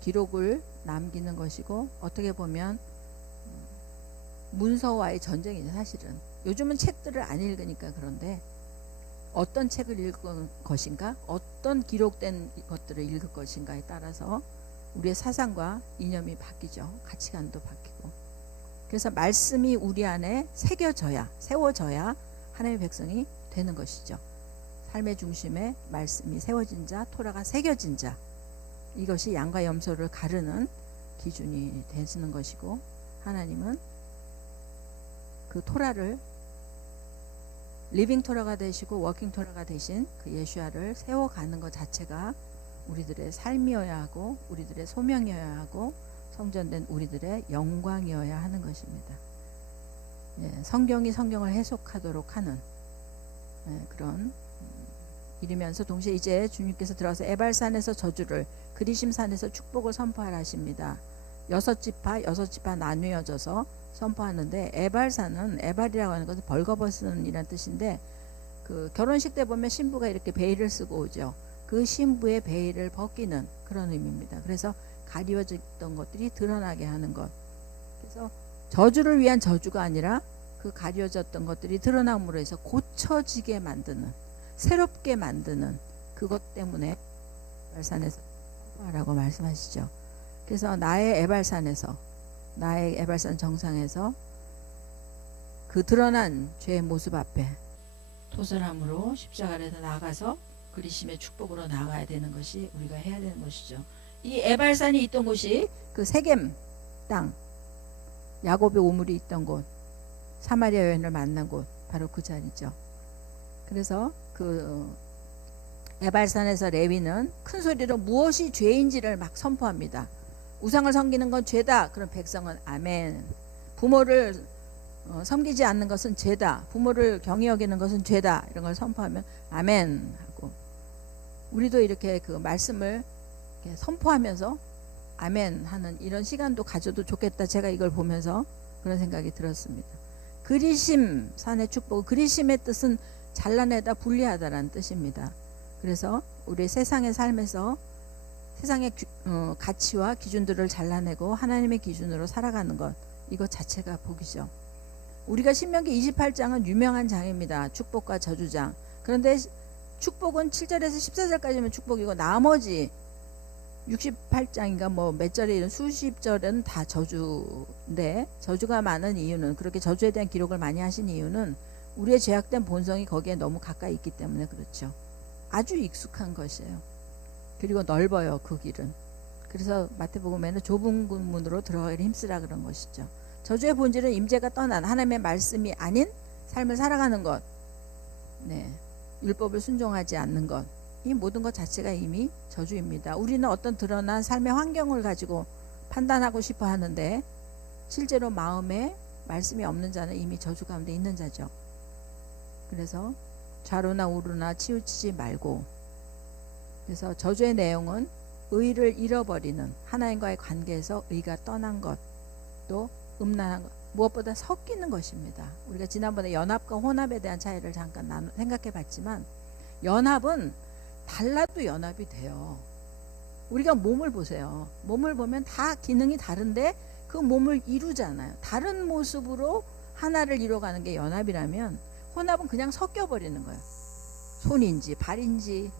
기록을 남기는 것이고, 어떻게 보면 문서와의 전쟁이죠. 사실은 요즘은 책들을 안 읽으니까 그런데, 어떤 책을 읽을 것인가, 어떤 기록된 것들을 읽을 것인가에 따라서 우리의 사상과 이념이 바뀌죠. 가치관도 바뀌고. 그래서 말씀이 우리 안에 세워져야 하나님의 백성이 되는 것이죠. 삶의 중심에 말씀이 세워진 자, 토라가 새겨진 자, 이것이 양과 염소를 가르는 기준이 되시는 것이고, 하나님은 그 토라를 리빙 토라가 되시고 워킹 토라가 되신 그 예수야를 세워가는 것 자체가 우리들의 삶이어야 하고, 우리들의 소명이어야 하고, 성전된 우리들의 영광이어야 하는 것입니다. 성경이 성경을 해석하도록 하는 그런 일이면서, 동시에 이제 주님께서 들어가서 에발산에서 저주를, 그리심산에서 축복을 선포하라 하십니다. 6지파 나뉘어져서 선포하는데, 에발산은, 에발이라고 하는 것은 벌거벗은이라는 뜻인데, 그 결혼식 때 보면 신부가 이렇게 베일을 쓰고 오죠. 그 신부의 베일을 벗기는 그런 의미입니다. 그래서 가려졌던 것들이 드러나게 하는 것. 그래서 저주를 위한 저주가 아니라 그 가려졌던 것들이 드러남으로 해서 고쳐지게 만드는, 새롭게 만드는 그것 때문에 에발산에서 하라고 말씀하시죠. 그래서 나의 에발산 정상에서 그 드러난 죄의 모습 앞에 도전함으로 십자가에서 나가서 그리심의 축복으로 나가야 되는 것이 우리가 해야 되는 것이죠. 이 에발산이 있던 곳이 그 세겜 땅, 야곱의 우물이 있던 곳, 사마리아 여인을 만난 곳, 바로 그 자리죠. 그래서 그 에발산에서 레위는 큰 소리로 무엇이 죄인지를 막 선포합니다. 우상을 섬기는 건 죄다. 그럼 백성은 아멘. 부모를 섬기지 않는 것은 죄다. 부모를 경히 여기는 것은 죄다. 이런 걸 선포하면 아멘 하고, 우리도 이렇게 그 말씀을 이렇게 선포하면서 아멘 하는 이런 시간도 가져도 좋겠다. 제가 이걸 보면서 그런 생각이 들었습니다. 그리심 산의 축복, 그리심의 뜻은 잘라내다 분리하다라는 뜻입니다. 그래서 우리 세상의 삶에서 세상의 가치와 기준들을 잘라내고 하나님의 기준으로 살아가는 것, 이것 자체가 복이죠. 우리가 신명기 28장은 유명한 장입니다. 축복과 저주장. 그런데 축복은 7절에서 14절까지면 축복이고 나머지 68장인가 뭐 몇 절에 이런 수십 절은 다 저주인데, 저주가 많은 이유는, 그렇게 저주에 대한 기록을 많이 하신 이유는 우리의 죄악된 본성이 거기에 너무 가까이 있기 때문에 그렇죠. 아주 익숙한 것이에요. 그리고 넓어요, 그 길은. 그래서 마태복음에는 좁은 문으로 들어가기를 힘쓰라 그런 것이죠. 저주의 본질은 임재가 떠난 하나님의 말씀이 아닌 삶을 살아가는 것, 율법을 순종하지 않는 것, 이 모든 것 자체가 이미 저주입니다. 우리는 어떤 드러난 삶의 환경을 가지고 판단하고 싶어 하는데, 실제로 마음에 말씀이 없는 자는 이미 저주 가운데 있는 자죠. 그래서 좌로나 우로나 치우치지 말고, 그래서 저주의 내용은 의를 잃어버리는, 하나님과의 관계에서 의가 떠난 것, 또 음란한 것, 무엇보다 섞이는 것입니다. 우리가 지난번에 연합과 혼합에 대한 차이를 잠깐 생각해 봤지만, 연합은 달라도 연합이 돼요. 우리가 몸을 보세요. 몸을 보면 다 기능이 다른데 그 몸을 이루잖아요. 다른 모습으로 하나를 이루어가는 게 연합이라면, 혼합은 그냥 섞여버리는 거예요. 손인지 발인지,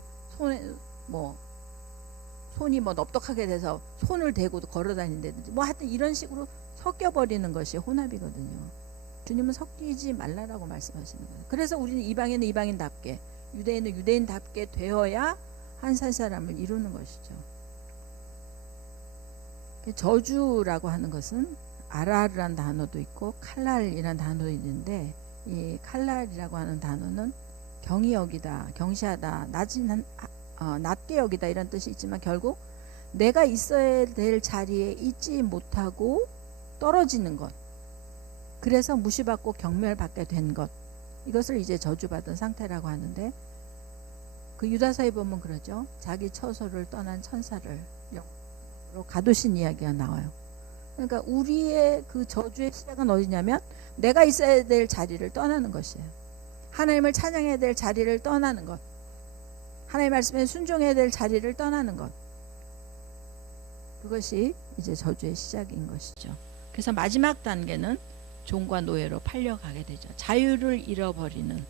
손이 뭐 넙떡하게 돼서 손을 대고 걸어 다닌다든지 뭐 하여튼 이런 식으로 섞여버리는 것이 혼합이거든요. 주님은 섞이지 말라라고 말씀하시는 거예요. 그래서 우리는 이방인은 이방인답게, 유대인은 유대인답게 되어야 한 사람을 이루는 것이죠. 저주라고 하는 것은 아라르란 단어도 있고 칼날이란 단어도 있는데, 이 칼날이라고 하는 단어는 경히 여기다, 경시하다, 낮게 여기다 이런 뜻이 있지만, 결국 내가 있어야 될 자리에 있지 못하고 떨어지는 것, 그래서 무시받고 경멸받게 된 것, 이것을 이제 저주받은 상태라고 하는데, 그 유다서에 보면 그러죠. 자기 처소를 떠난 천사를 영으로 가두신 이야기가 나와요. 그러니까 우리의 그 저주의 시작은 어디냐면, 내가 있어야 될 자리를 떠나는 것이에요. 하나님을 찬양해야 될 자리를 떠나는 것, 하나님의 말씀에 순종해야 될 자리를 떠나는 것, 그것이 이제 저주의 시작인 것이죠. 그래서 마지막 단계는 종과 노예로 팔려가게 되죠. 자유를 잃어버리는.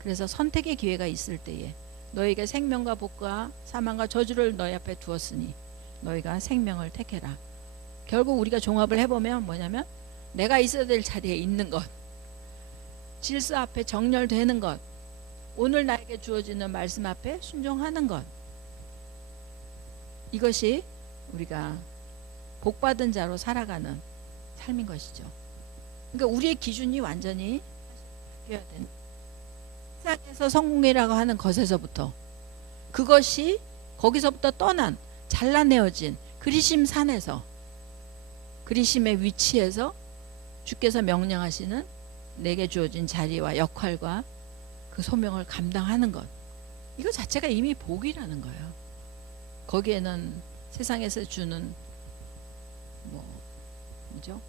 그래서 선택의 기회가 있을 때에 너희에게 생명과 복과 사망과 저주를 너희 앞에 두었으니 너희가 생명을 택해라. 결국 우리가 종합을 해보면 뭐냐면, 내가 있어야 될 자리에 있는 것, 질서 앞에 정렬되는 것, 오늘 나에게 주어지는 말씀 앞에 순종하는 것, 이것이 우리가 복받은 자로 살아가는 삶인 것이죠. 그러니까 우리의 기준이 완전히 바뀌어야 된다. 세상에서 성공이라고 하는 것에서부터, 그것이 거기서부터 떠난, 잘라내어진 그리심 산에서, 그리심의 위치에서 주께서 명령하시는 내게 주어진 자리와 역할과 그 소명을 감당하는 것, 이거 자체가 이미 복이라는 거예요. 거기에는 세상에서 주는 뭐죠?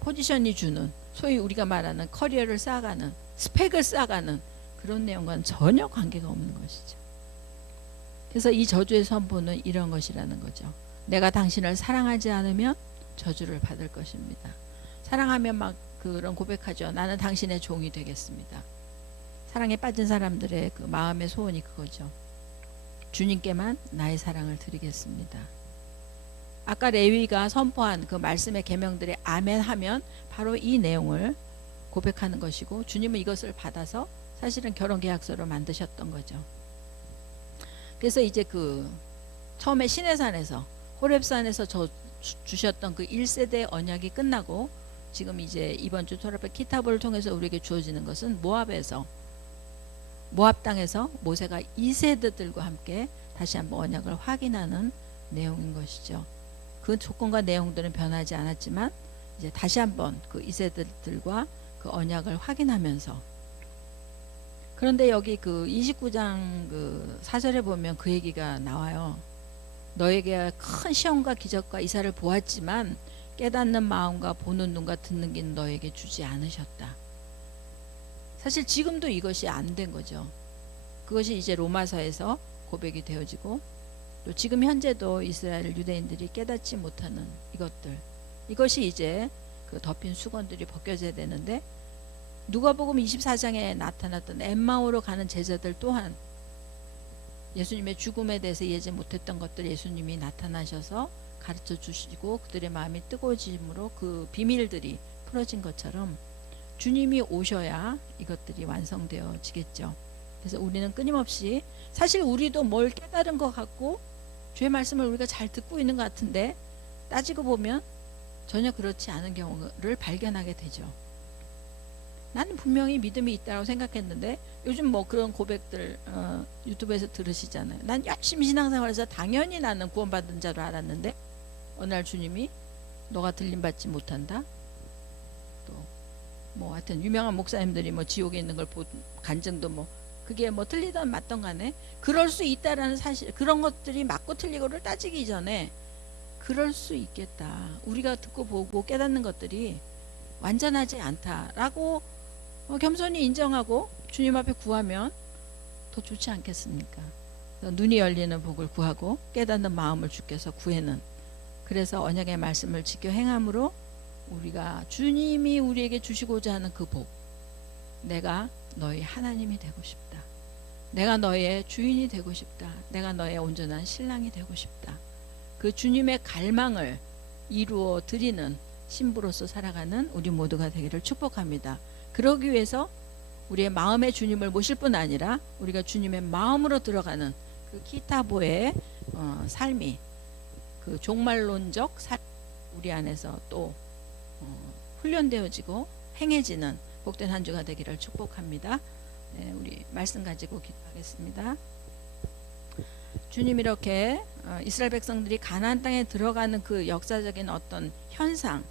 포지션이 주는, 소위 우리가 말하는 커리어를 쌓아가는, 스펙을 쌓아가는 그런 내용과는 전혀 관계가 없는 것이죠. 그래서 이 저주의 선포는 이런 것이라는 거죠. 내가 당신을 사랑하지 않으면 저주를 받을 것입니다. 사랑하면 막 그런 고백하죠. 나는 당신의 종이 되겠습니다. 사랑에 빠진 사람들의 그 마음의 소원이 그거죠. 주님께만 나의 사랑을 드리겠습니다. 아까 레위가 선포한 그 말씀의 계명들에 아멘하면 바로 이 내용을 고백하는 것이고, 주님은 이것을 받아서 사실은 결혼계약서를 만드셨던 거죠. 그래서 이제 그 처음에 시내산에서 호렙산에서 주셨던 그 1세대 언약이 끝나고, 지금 이제 이번 주 토라의 키타보를 통해서 우리에게 주어지는 것은 모압 땅에서 모세가 2세대들과 함께 다시 한번 언약을 확인하는 내용인 것이죠. 그 조건과 내용들은 변하지 않았지만 이제 다시 한번 그 2세대들과 그 언약을 확인하면서, 그런데 여기 그 29장 그 4절에 보면 그 얘기가 나와요. 너에게 큰 시험과 기적과 이사를 보았지만 깨닫는 마음과 보는 눈과 듣는 귀는 너에게 주지 않으셨다. 사실 지금도 이것이 안 된 거죠. 그것이 이제 로마서에서 고백이 되어지고, 또 지금 현재도 이스라엘 유대인들이 깨닫지 못하는 이것이 이제 그 덮인 수건들이 벗겨져야 되는데, 누가복음 24장에 나타났던 엠마오로 가는 제자들 또한 예수님의 죽음에 대해서 이해하지 못했던 것들 예수님이 나타나셔서 가르쳐 주시고 그들의 마음이 뜨거워짐으로 그 비밀들이 풀어진 것처럼 주님이 오셔야 이것들이 완성되어지겠죠. 그래서 우리는 끊임없이, 사실 우리도 뭘 깨달은 것 같고 주의 말씀을 우리가 잘 듣고 있는 것 같은데 따지고 보면 전혀 그렇지 않은 경우를 발견하게 되죠. 나는 분명히 믿음이 있다고 생각했는데, 요즘 뭐 그런 고백들 유튜브에서 들으시잖아요. 난 열심히 신앙생활해서 당연히 나는 구원받은 자로 알았는데 어느 날 주님이 너가 들림받지 못한다. 또 뭐 하여튼 유명한 목사님들이 뭐 지옥에 있는 걸 간증도 뭐 그게 뭐 틀리던 맞던 간에 그럴 수 있다라는 사실, 그런 것들이 맞고 틀리고를 따지기 전에 그럴 수 있겠다, 우리가 듣고 보고 깨닫는 것들이 완전하지 않다라고 겸손히 인정하고 주님 앞에 구하면 더 좋지 않겠습니까? 눈이 열리는 복을 구하고 깨닫는 마음을 주께서 구해는, 그래서 언약의 말씀을 지켜 행함으로 우리가 주님이 우리에게 주시고자 하는 그 복, 내가 너희 하나님이 되고 싶다, 내가 너의 주인이 되고 싶다, 내가 너의 온전한 신랑이 되고 싶다, 그 주님의 갈망을 이루어 드리는 신부로서 살아가는 우리 모두가 되기를 축복합니다. 그러기 위해서 우리의 마음의 주님을 모실 뿐 아니라 우리가 주님의 마음으로 들어가는 그 키타보의 삶이, 그 종말론적 삶 우리 안에서 또 훈련되어지고 행해지는 복된 한 주가 되기를 축복합니다. 네, 우리 말씀 가지고 기도하겠습니다. 주님, 이렇게 이스라엘 백성들이 가나안 땅에 들어가는 그 역사적인 어떤 현상,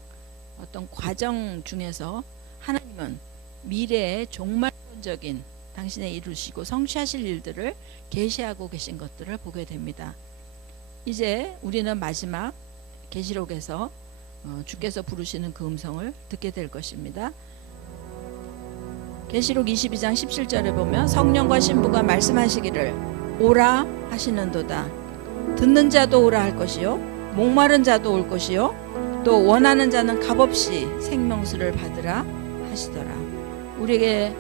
어떤 과정 중에서 하나님은 미래의 종말론적인 당신의 이루시고 성취하실 일들을 계시하고 계신 것들을 보게 됩니다. 이제 우리는 마지막 계시록에서 주께서 부르시는 그 음성을 듣게 될 것입니다. 계시록 22장 17절에 보면 성령과 신부가 말씀하시기를 오라 하시는도다. 듣는 자도 오라 할 것이요 목마른 자도 올 것이요 또 원하는 자는 값없이 생명수를 받으라 하시더라. 우리에게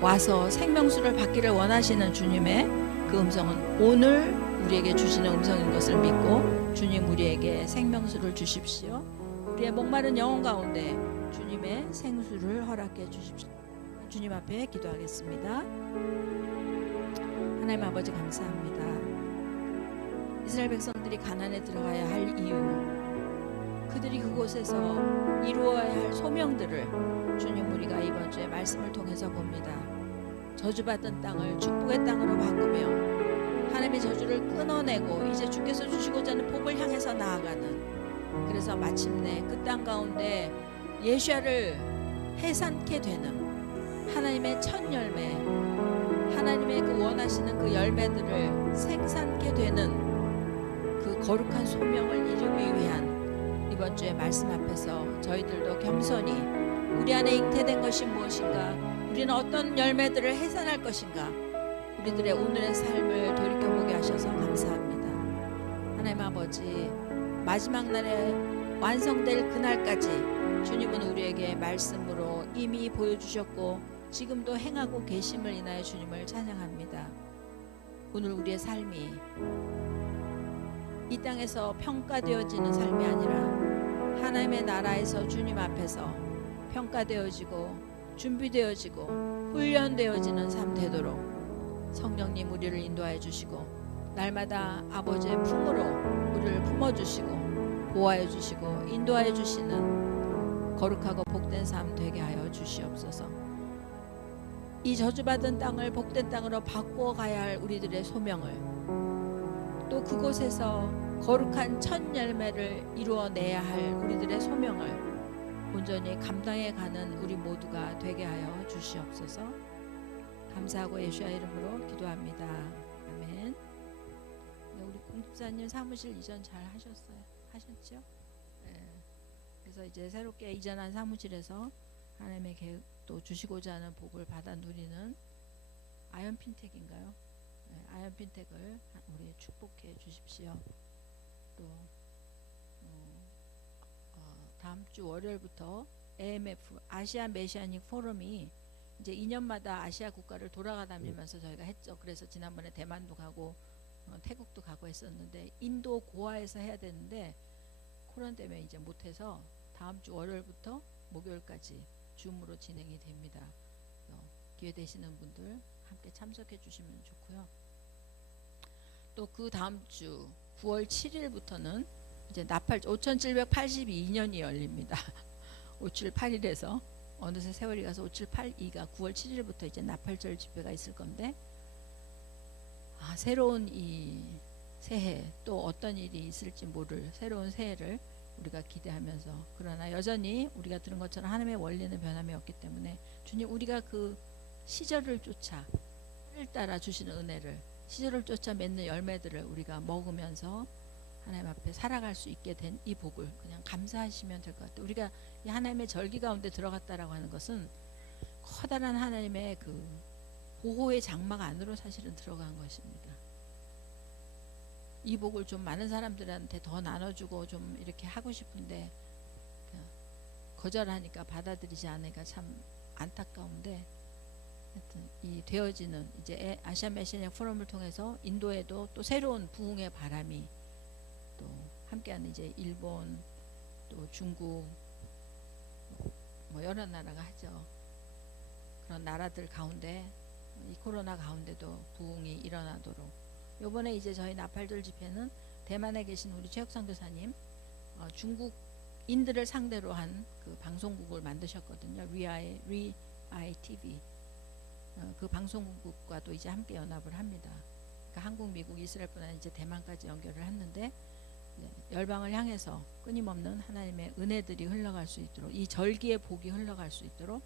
와서 생명수를 받기를 원하시는 주님의 그 음성은 오늘 우리에게 주시는 음성인 것을 믿고, 주님 우리에게 생명수를 주십시오. 우리의 목마른 영혼 가운데 주님의 생수를 허락해 주십시오. 주님 앞에 기도하겠습니다. 하나님 아버지, 감사합니다. 이스라엘 백성들이 가나안에 들어가야 할 이유, 그들이 그곳에서 이루어야 할 소명들을 주님 우리가 이번 주에 말씀을 통해서 봅니다. 저주받은 땅을 축복의 땅으로 바꾸며 하나님의 저주를 끊어내고 이제 주께서 주시고자 하는 복을 향해서 나아가는, 그래서 마침내 그 땅 가운데 예수야를 해산케 되는 하나님의 첫 열매, 하나님의 그 원하시는 그 열매들을 생산케 되는 그 거룩한 소명을 이루기 위한 이번 주의 말씀 앞에서 저희들도 겸손히 우리 안에 잉태된 것이 무엇인가, 우리는 어떤 열매들을 해산할 것인가, 우리들의 오늘의 삶을 돌이켜보게 하셔서 감사합니다. 하나님 하나님 아버지 마지막 날에 완성될 그날까지 주님은 우리에게 말씀으로 이미 보여주셨고 지금도 행하고 계심을 인하여 주님을 찬양합니다. 오늘 우리의 삶이 이 땅에서 평가되어지는 삶이 아니라 하나님의 나라에서 주님 앞에서 평가되어지고 준비되어지고 훈련되어지는 삶 되도록 성령님 우리를 인도하여 주시고 날마다 아버지의 품으로 우리를 품어주시고 보호하여 주시고 인도하여 주시는 거룩하고 복된 삶 되게 하여 주시옵소서. 이 저주받은 땅을 복된 땅으로 바꾸어 가야 할 우리들의 소명을 또 그곳에서 거룩한 첫 열매를 이루어내야 할 우리들의 소명을 온전히 감당해 가는 우리 모두가 되게 하여 주시옵소서. 감사하고 예수와 이름으로 기도합니다. 아멘. 네, 우리 공집사님 사무실 이전 잘 하셨죠? 네. 그래서 이제 새롭게 이전한 사무실에서 하나님의 계획도 주시고자 하는 복을 받아 누리는 아연핀텍인가요? 네, 아연핀텍을 우리 축복해 주십시오. 또 다음 주 월요일부터 AMF 아시아 메시아닉 포럼이 이제 2년마다 아시아 국가를 돌아다니면서 저희가 했죠. 그래서 지난번에 대만도 가고 태국도 가고 했었는데 인도 고아에서 해야 되는데 코로나 때문에 이제 못해서 다음 주 월요일부터 목요일까지 줌으로 진행이 됩니다. 기회 되시는 분들 함께 참석해 주시면 좋고요. 또 그 다음 주 9월 7일부터는 이제 나팔 5782년이 열립니다. 578일에서 어느새 세월이 가서 5782가 9월 7일부터 이제 나팔절 집회가 있을 건데 새로운 이 새해 또 어떤 일이 있을지 모를 새로운 새해를 우리가 기대하면서 그러나 여전히 우리가 들은 것처럼 하나님의 원리는 변함이 없기 때문에 주님 우리가 그 시절을 쫓아 를 따라 주시는 은혜를 시절을 쫓아 맺는 열매들을 우리가 먹으면서 하나님 앞에 살아갈 수 있게 된 이 복을 그냥 감사하시면 될 것 같아요. 우리가 이 하나님의 절기 가운데 들어갔다라고 하는 것은 커다란 하나님의 그 보호의 장막 안으로 사실은 들어간 것입니다. 이 복을 좀 많은 사람들한테 더 나눠주고 좀 이렇게 하고 싶은데 거절하니까 받아들이지 않으니까 참 안타까운데 하여튼 이 되어지는 이제 아시아 메시아닉 포럼을 통해서 인도에도 또 새로운 부흥의 바람이 또 함께하는 이제 일본 또 중국 뭐 여러 나라가 하죠. 그런 나라들 가운데 이 코로나 가운데도 부흥이 일어나도록 요번에 이제 저희 나팔절 집회는 대만에 계신 우리 최혁 선교사님 중국인들을 상대로 한 그 방송국을 만드셨거든요. RITV 그 방송국과도 이제 함께 연합을 합니다. 그러니까 한국, 미국, 이스라엘뿐 아니라 이제 대만까지 연결을 했는데 열방을 향해서 끊임없는 하나님의 은혜들이 흘러갈 수 있도록 이 절기의 복이 흘러갈 수 있도록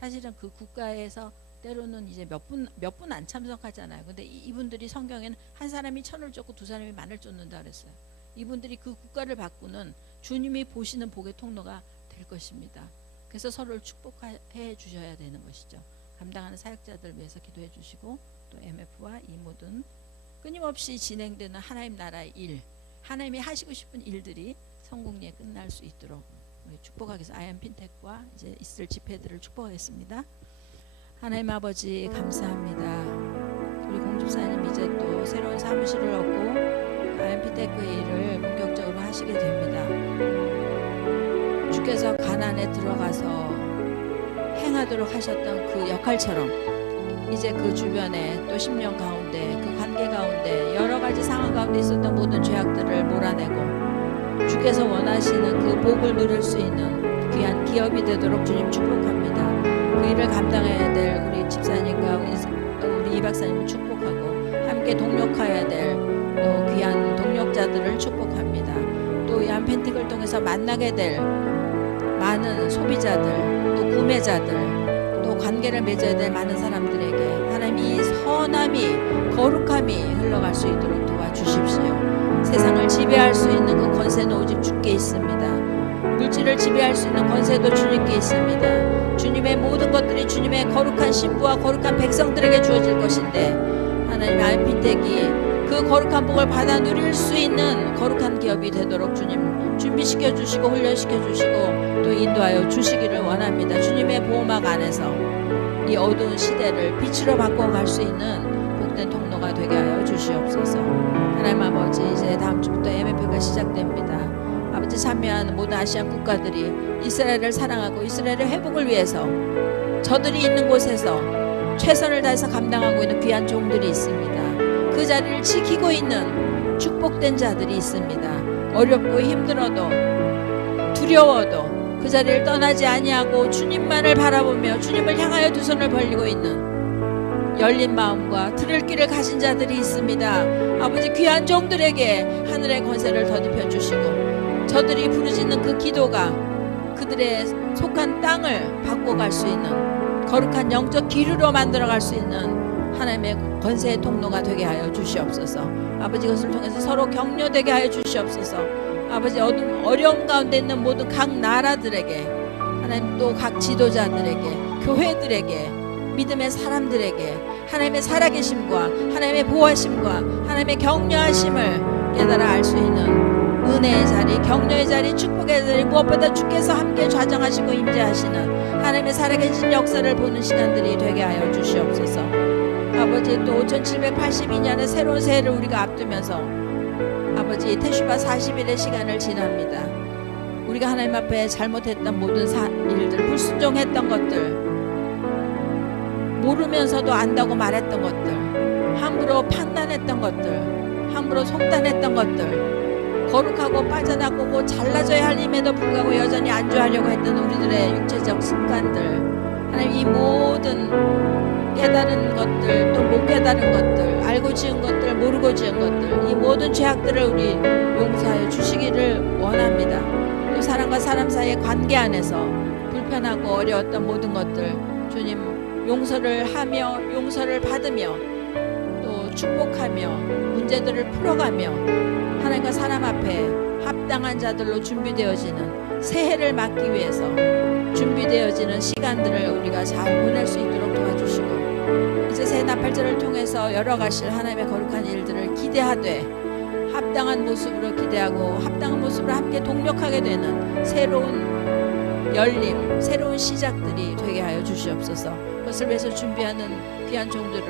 사실은 그 국가에서 때로는 이제 몇 분 안 참석하잖아요. 근데 이분들이 성경에는 한 사람이 1000을 쫓고 두 사람이 10,000을 쫓는다 그랬어요. 이분들이 그 국가를 바꾸는 주님이 보시는 복의 통로가 될 것입니다. 그래서 서로를 축복해 주셔야 되는 것이죠. 감당하는 사역자들 위해서 기도해 주시고 또 MF와 이 모든 끊임없이 진행되는 하나님 나라의 일 하나님이 하시고 싶은 일들이 성공리에 끝날 수 있도록 우리 축복하겠습니다. 아연핀텍과 이제 있을 집회들을 축복하겠습니다. 하나님 아버지 감사합니다. 우리 공집사님 이제 또 새로운 사무실을 얻고 아연핀텍 회의를 본격적으로 하시게 됩니다. 주께서 가나안에 들어가서 행하도록 하셨던 그 역할처럼 이제 그 주변에 또 10년 가운데 그 관계 가운데 여러 가지 상황 가운데 있었던 모든 죄악들을 몰아내고 주께서 원하시는 그 복을 누릴 수 있는 귀한 기업이 되도록 주님 축복합니다. 그 일을 감당해야 될 우리 집사님과 우리 이 박사님을 축복하고 함께 동력해야 될 또 귀한 동력자들을 축복합니다. 또 이 아연핀텍을 통해서 만나게 될 많은 소비자들 또 구매자들 또 관계를 맺어야 될 많은 사람들에게 하나님 이 선함이 거룩함이 흘러갈 수 있도록 도와주십시오. 세상을 지배할 수 있는 그 권세는 오직 주께 있습니다. 물질을 지배할 수 있는 권세도 주님께 있습니다. 주님의 모든 것들이 주님의 거룩한 신부와 거룩한 백성들에게 주어질 것인데 하나님 아연핀텍이 그 거룩한 복을 받아 누릴 수 있는 거룩한 기업이 되도록 주님 준비시켜 주시고 훈련시켜 주시고 또 인도하여 주시기를 원합니다. 주님의 보호막 안에서 이 어두운 시대를 빛으로 바꿔갈 수 있는 복된 통로가 되게 하여 주시옵소서. 하나님 아버지, 이제 다음 주부터 MF가 시작됩니다. 아버지, 참여하는 모든 아시안 국가들이 이스라엘을 사랑하고 이스라엘의 회복을 위해서 저들이 있는 곳에서 최선을 다해서 감당하고 있는 귀한 종들이 있습니다. 그 자리를 지키고 있는 축복된 자들이 있습니다. 어렵고 힘들어도 두려워도 그 자리를 떠나지 아니하고 주님만을 바라보며 주님을 향하여 두 손을 벌리고 있는 열린 마음과 들을 귀를 가진 자들이 있습니다. 아버지, 귀한 종들에게 하늘의 권세를 더딥혀 주시고 저들이 부르짖는 그 기도가 그들의 속한 땅을 바꿔갈 수 있는 거룩한 영적 기류로 만들어갈 수 있는 하나님의 권세의 통로가 되게 하여 주시옵소서. 아버지, 그것을 통해서 서로 격려되게 하여 주시옵소서. 아버지, 어려움 가운데 있는 모든 각 나라들에게, 하나님 또 각 지도자들에게, 교회들에게, 믿음의 사람들에게 하나님의 살아계심과 하나님의 보호하심과 하나님의 격려하심을 깨달아 알 수 있는 은혜의 자리, 격려의 자리, 축복의 자리, 무엇보다 주께서 함께 좌정하시고 임재하시는 하나님의 살아계신 역사를 보는 시간들이 되게 하여 주시옵소서. 아버지, 또 5782년의 새로운 새해를 우리가 앞두면서 아버지, 태슈바 40일의 시간을 지납니다. 우리가 하나님 앞에 잘못했던 모든 일들, 불순종했던 것들, 모르면서도 안다고 말했던 것들, 함부로 판단했던 것들, 함부로 속단했던 것들, 거룩하고 빠져나가고 잘나져야 할 임에도 불구하고 여전히 안주하려고 했던 우리들의 육체적 습관들, 하나님 이 모든 깨달은 것들, 또 못 깨달은 것들, 알고 지은 것들, 모르고 지은 것들, 이 모든 죄악들을 우리 용서하여 주시기를 원합니다. 또 사람과 사람 사이의 관계 안에서 불편하고 어려웠던 모든 것들 주님 용서를 하며 용서를 받으며 또 축복하며 문제들을 풀어가며 하나님과 사람 앞에 합당한 자들로 준비되어지는 새해를 맞기 위해서 준비되어지는 시간들을 우리가 잘 보낼 수 있도록 도와주시고, 이제 새해 나팔절을 통해서 열어가실 하나님의 거룩한 일들을 기대하되 합당한 모습으로 기대하고 합당한 모습으로 함께 동력하게 되는 새로운 열림, 새로운 시작들이 되게 하여 주시옵소서. 그것을 위해서 준비하는 귀한 종들을,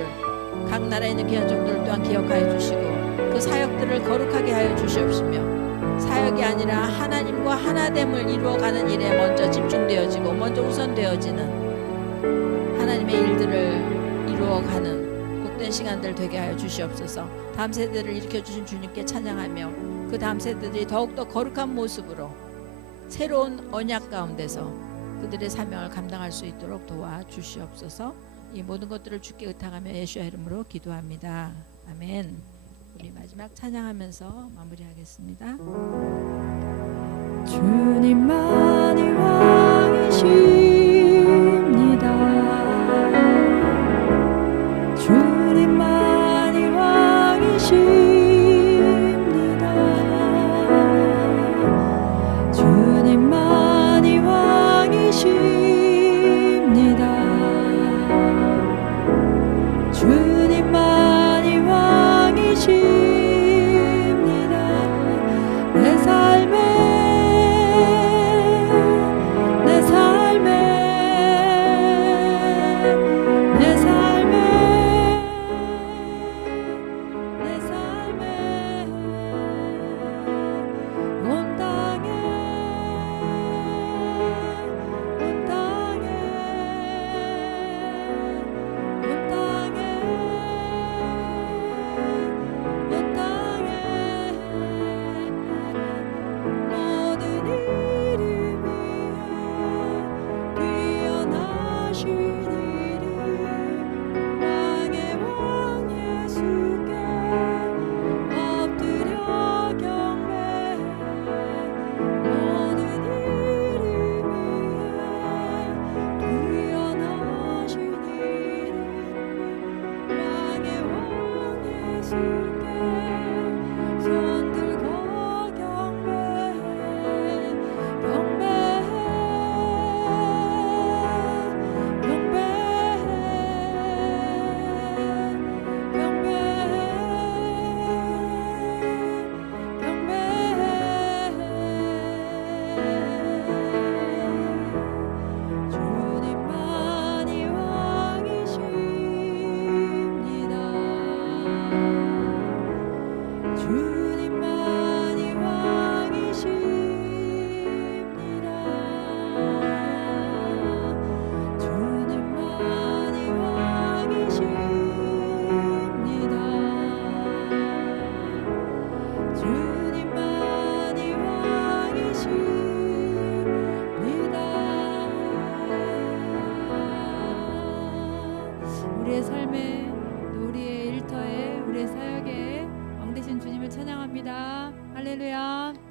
각 나라에 있는 귀한 종들을 또한 기억하여 주시고 그 사역들을 거룩하게 하여 주시옵시며, 사역이 아니라 하나님과 하나됨을 이루어가는 일에 먼저 집중되어지고 먼저 우선되어지는 하나님의 일들을 이루어가는 복된 시간들 되게 하여 주시옵소서. 다음 세대를 일으켜주신 주님께 찬양하며 그 다음 세대들이 더욱더 거룩한 모습으로 새로운 언약 가운데서 그들의 사명을 감당할 수 있도록 도와주시옵소서. 이 모든 것들을 주께 의탁하며 예수의 이름으로 기도합니다. 아멘. 우리 마지막 찬양하면서 마무리하겠습니다. 주님만이 왕이십니다. 주님만이 왕이십니다. 주님만이 왕이십니다. 주님만이 왕이십니다. 내 삶에 감사합니다. 할렐루야.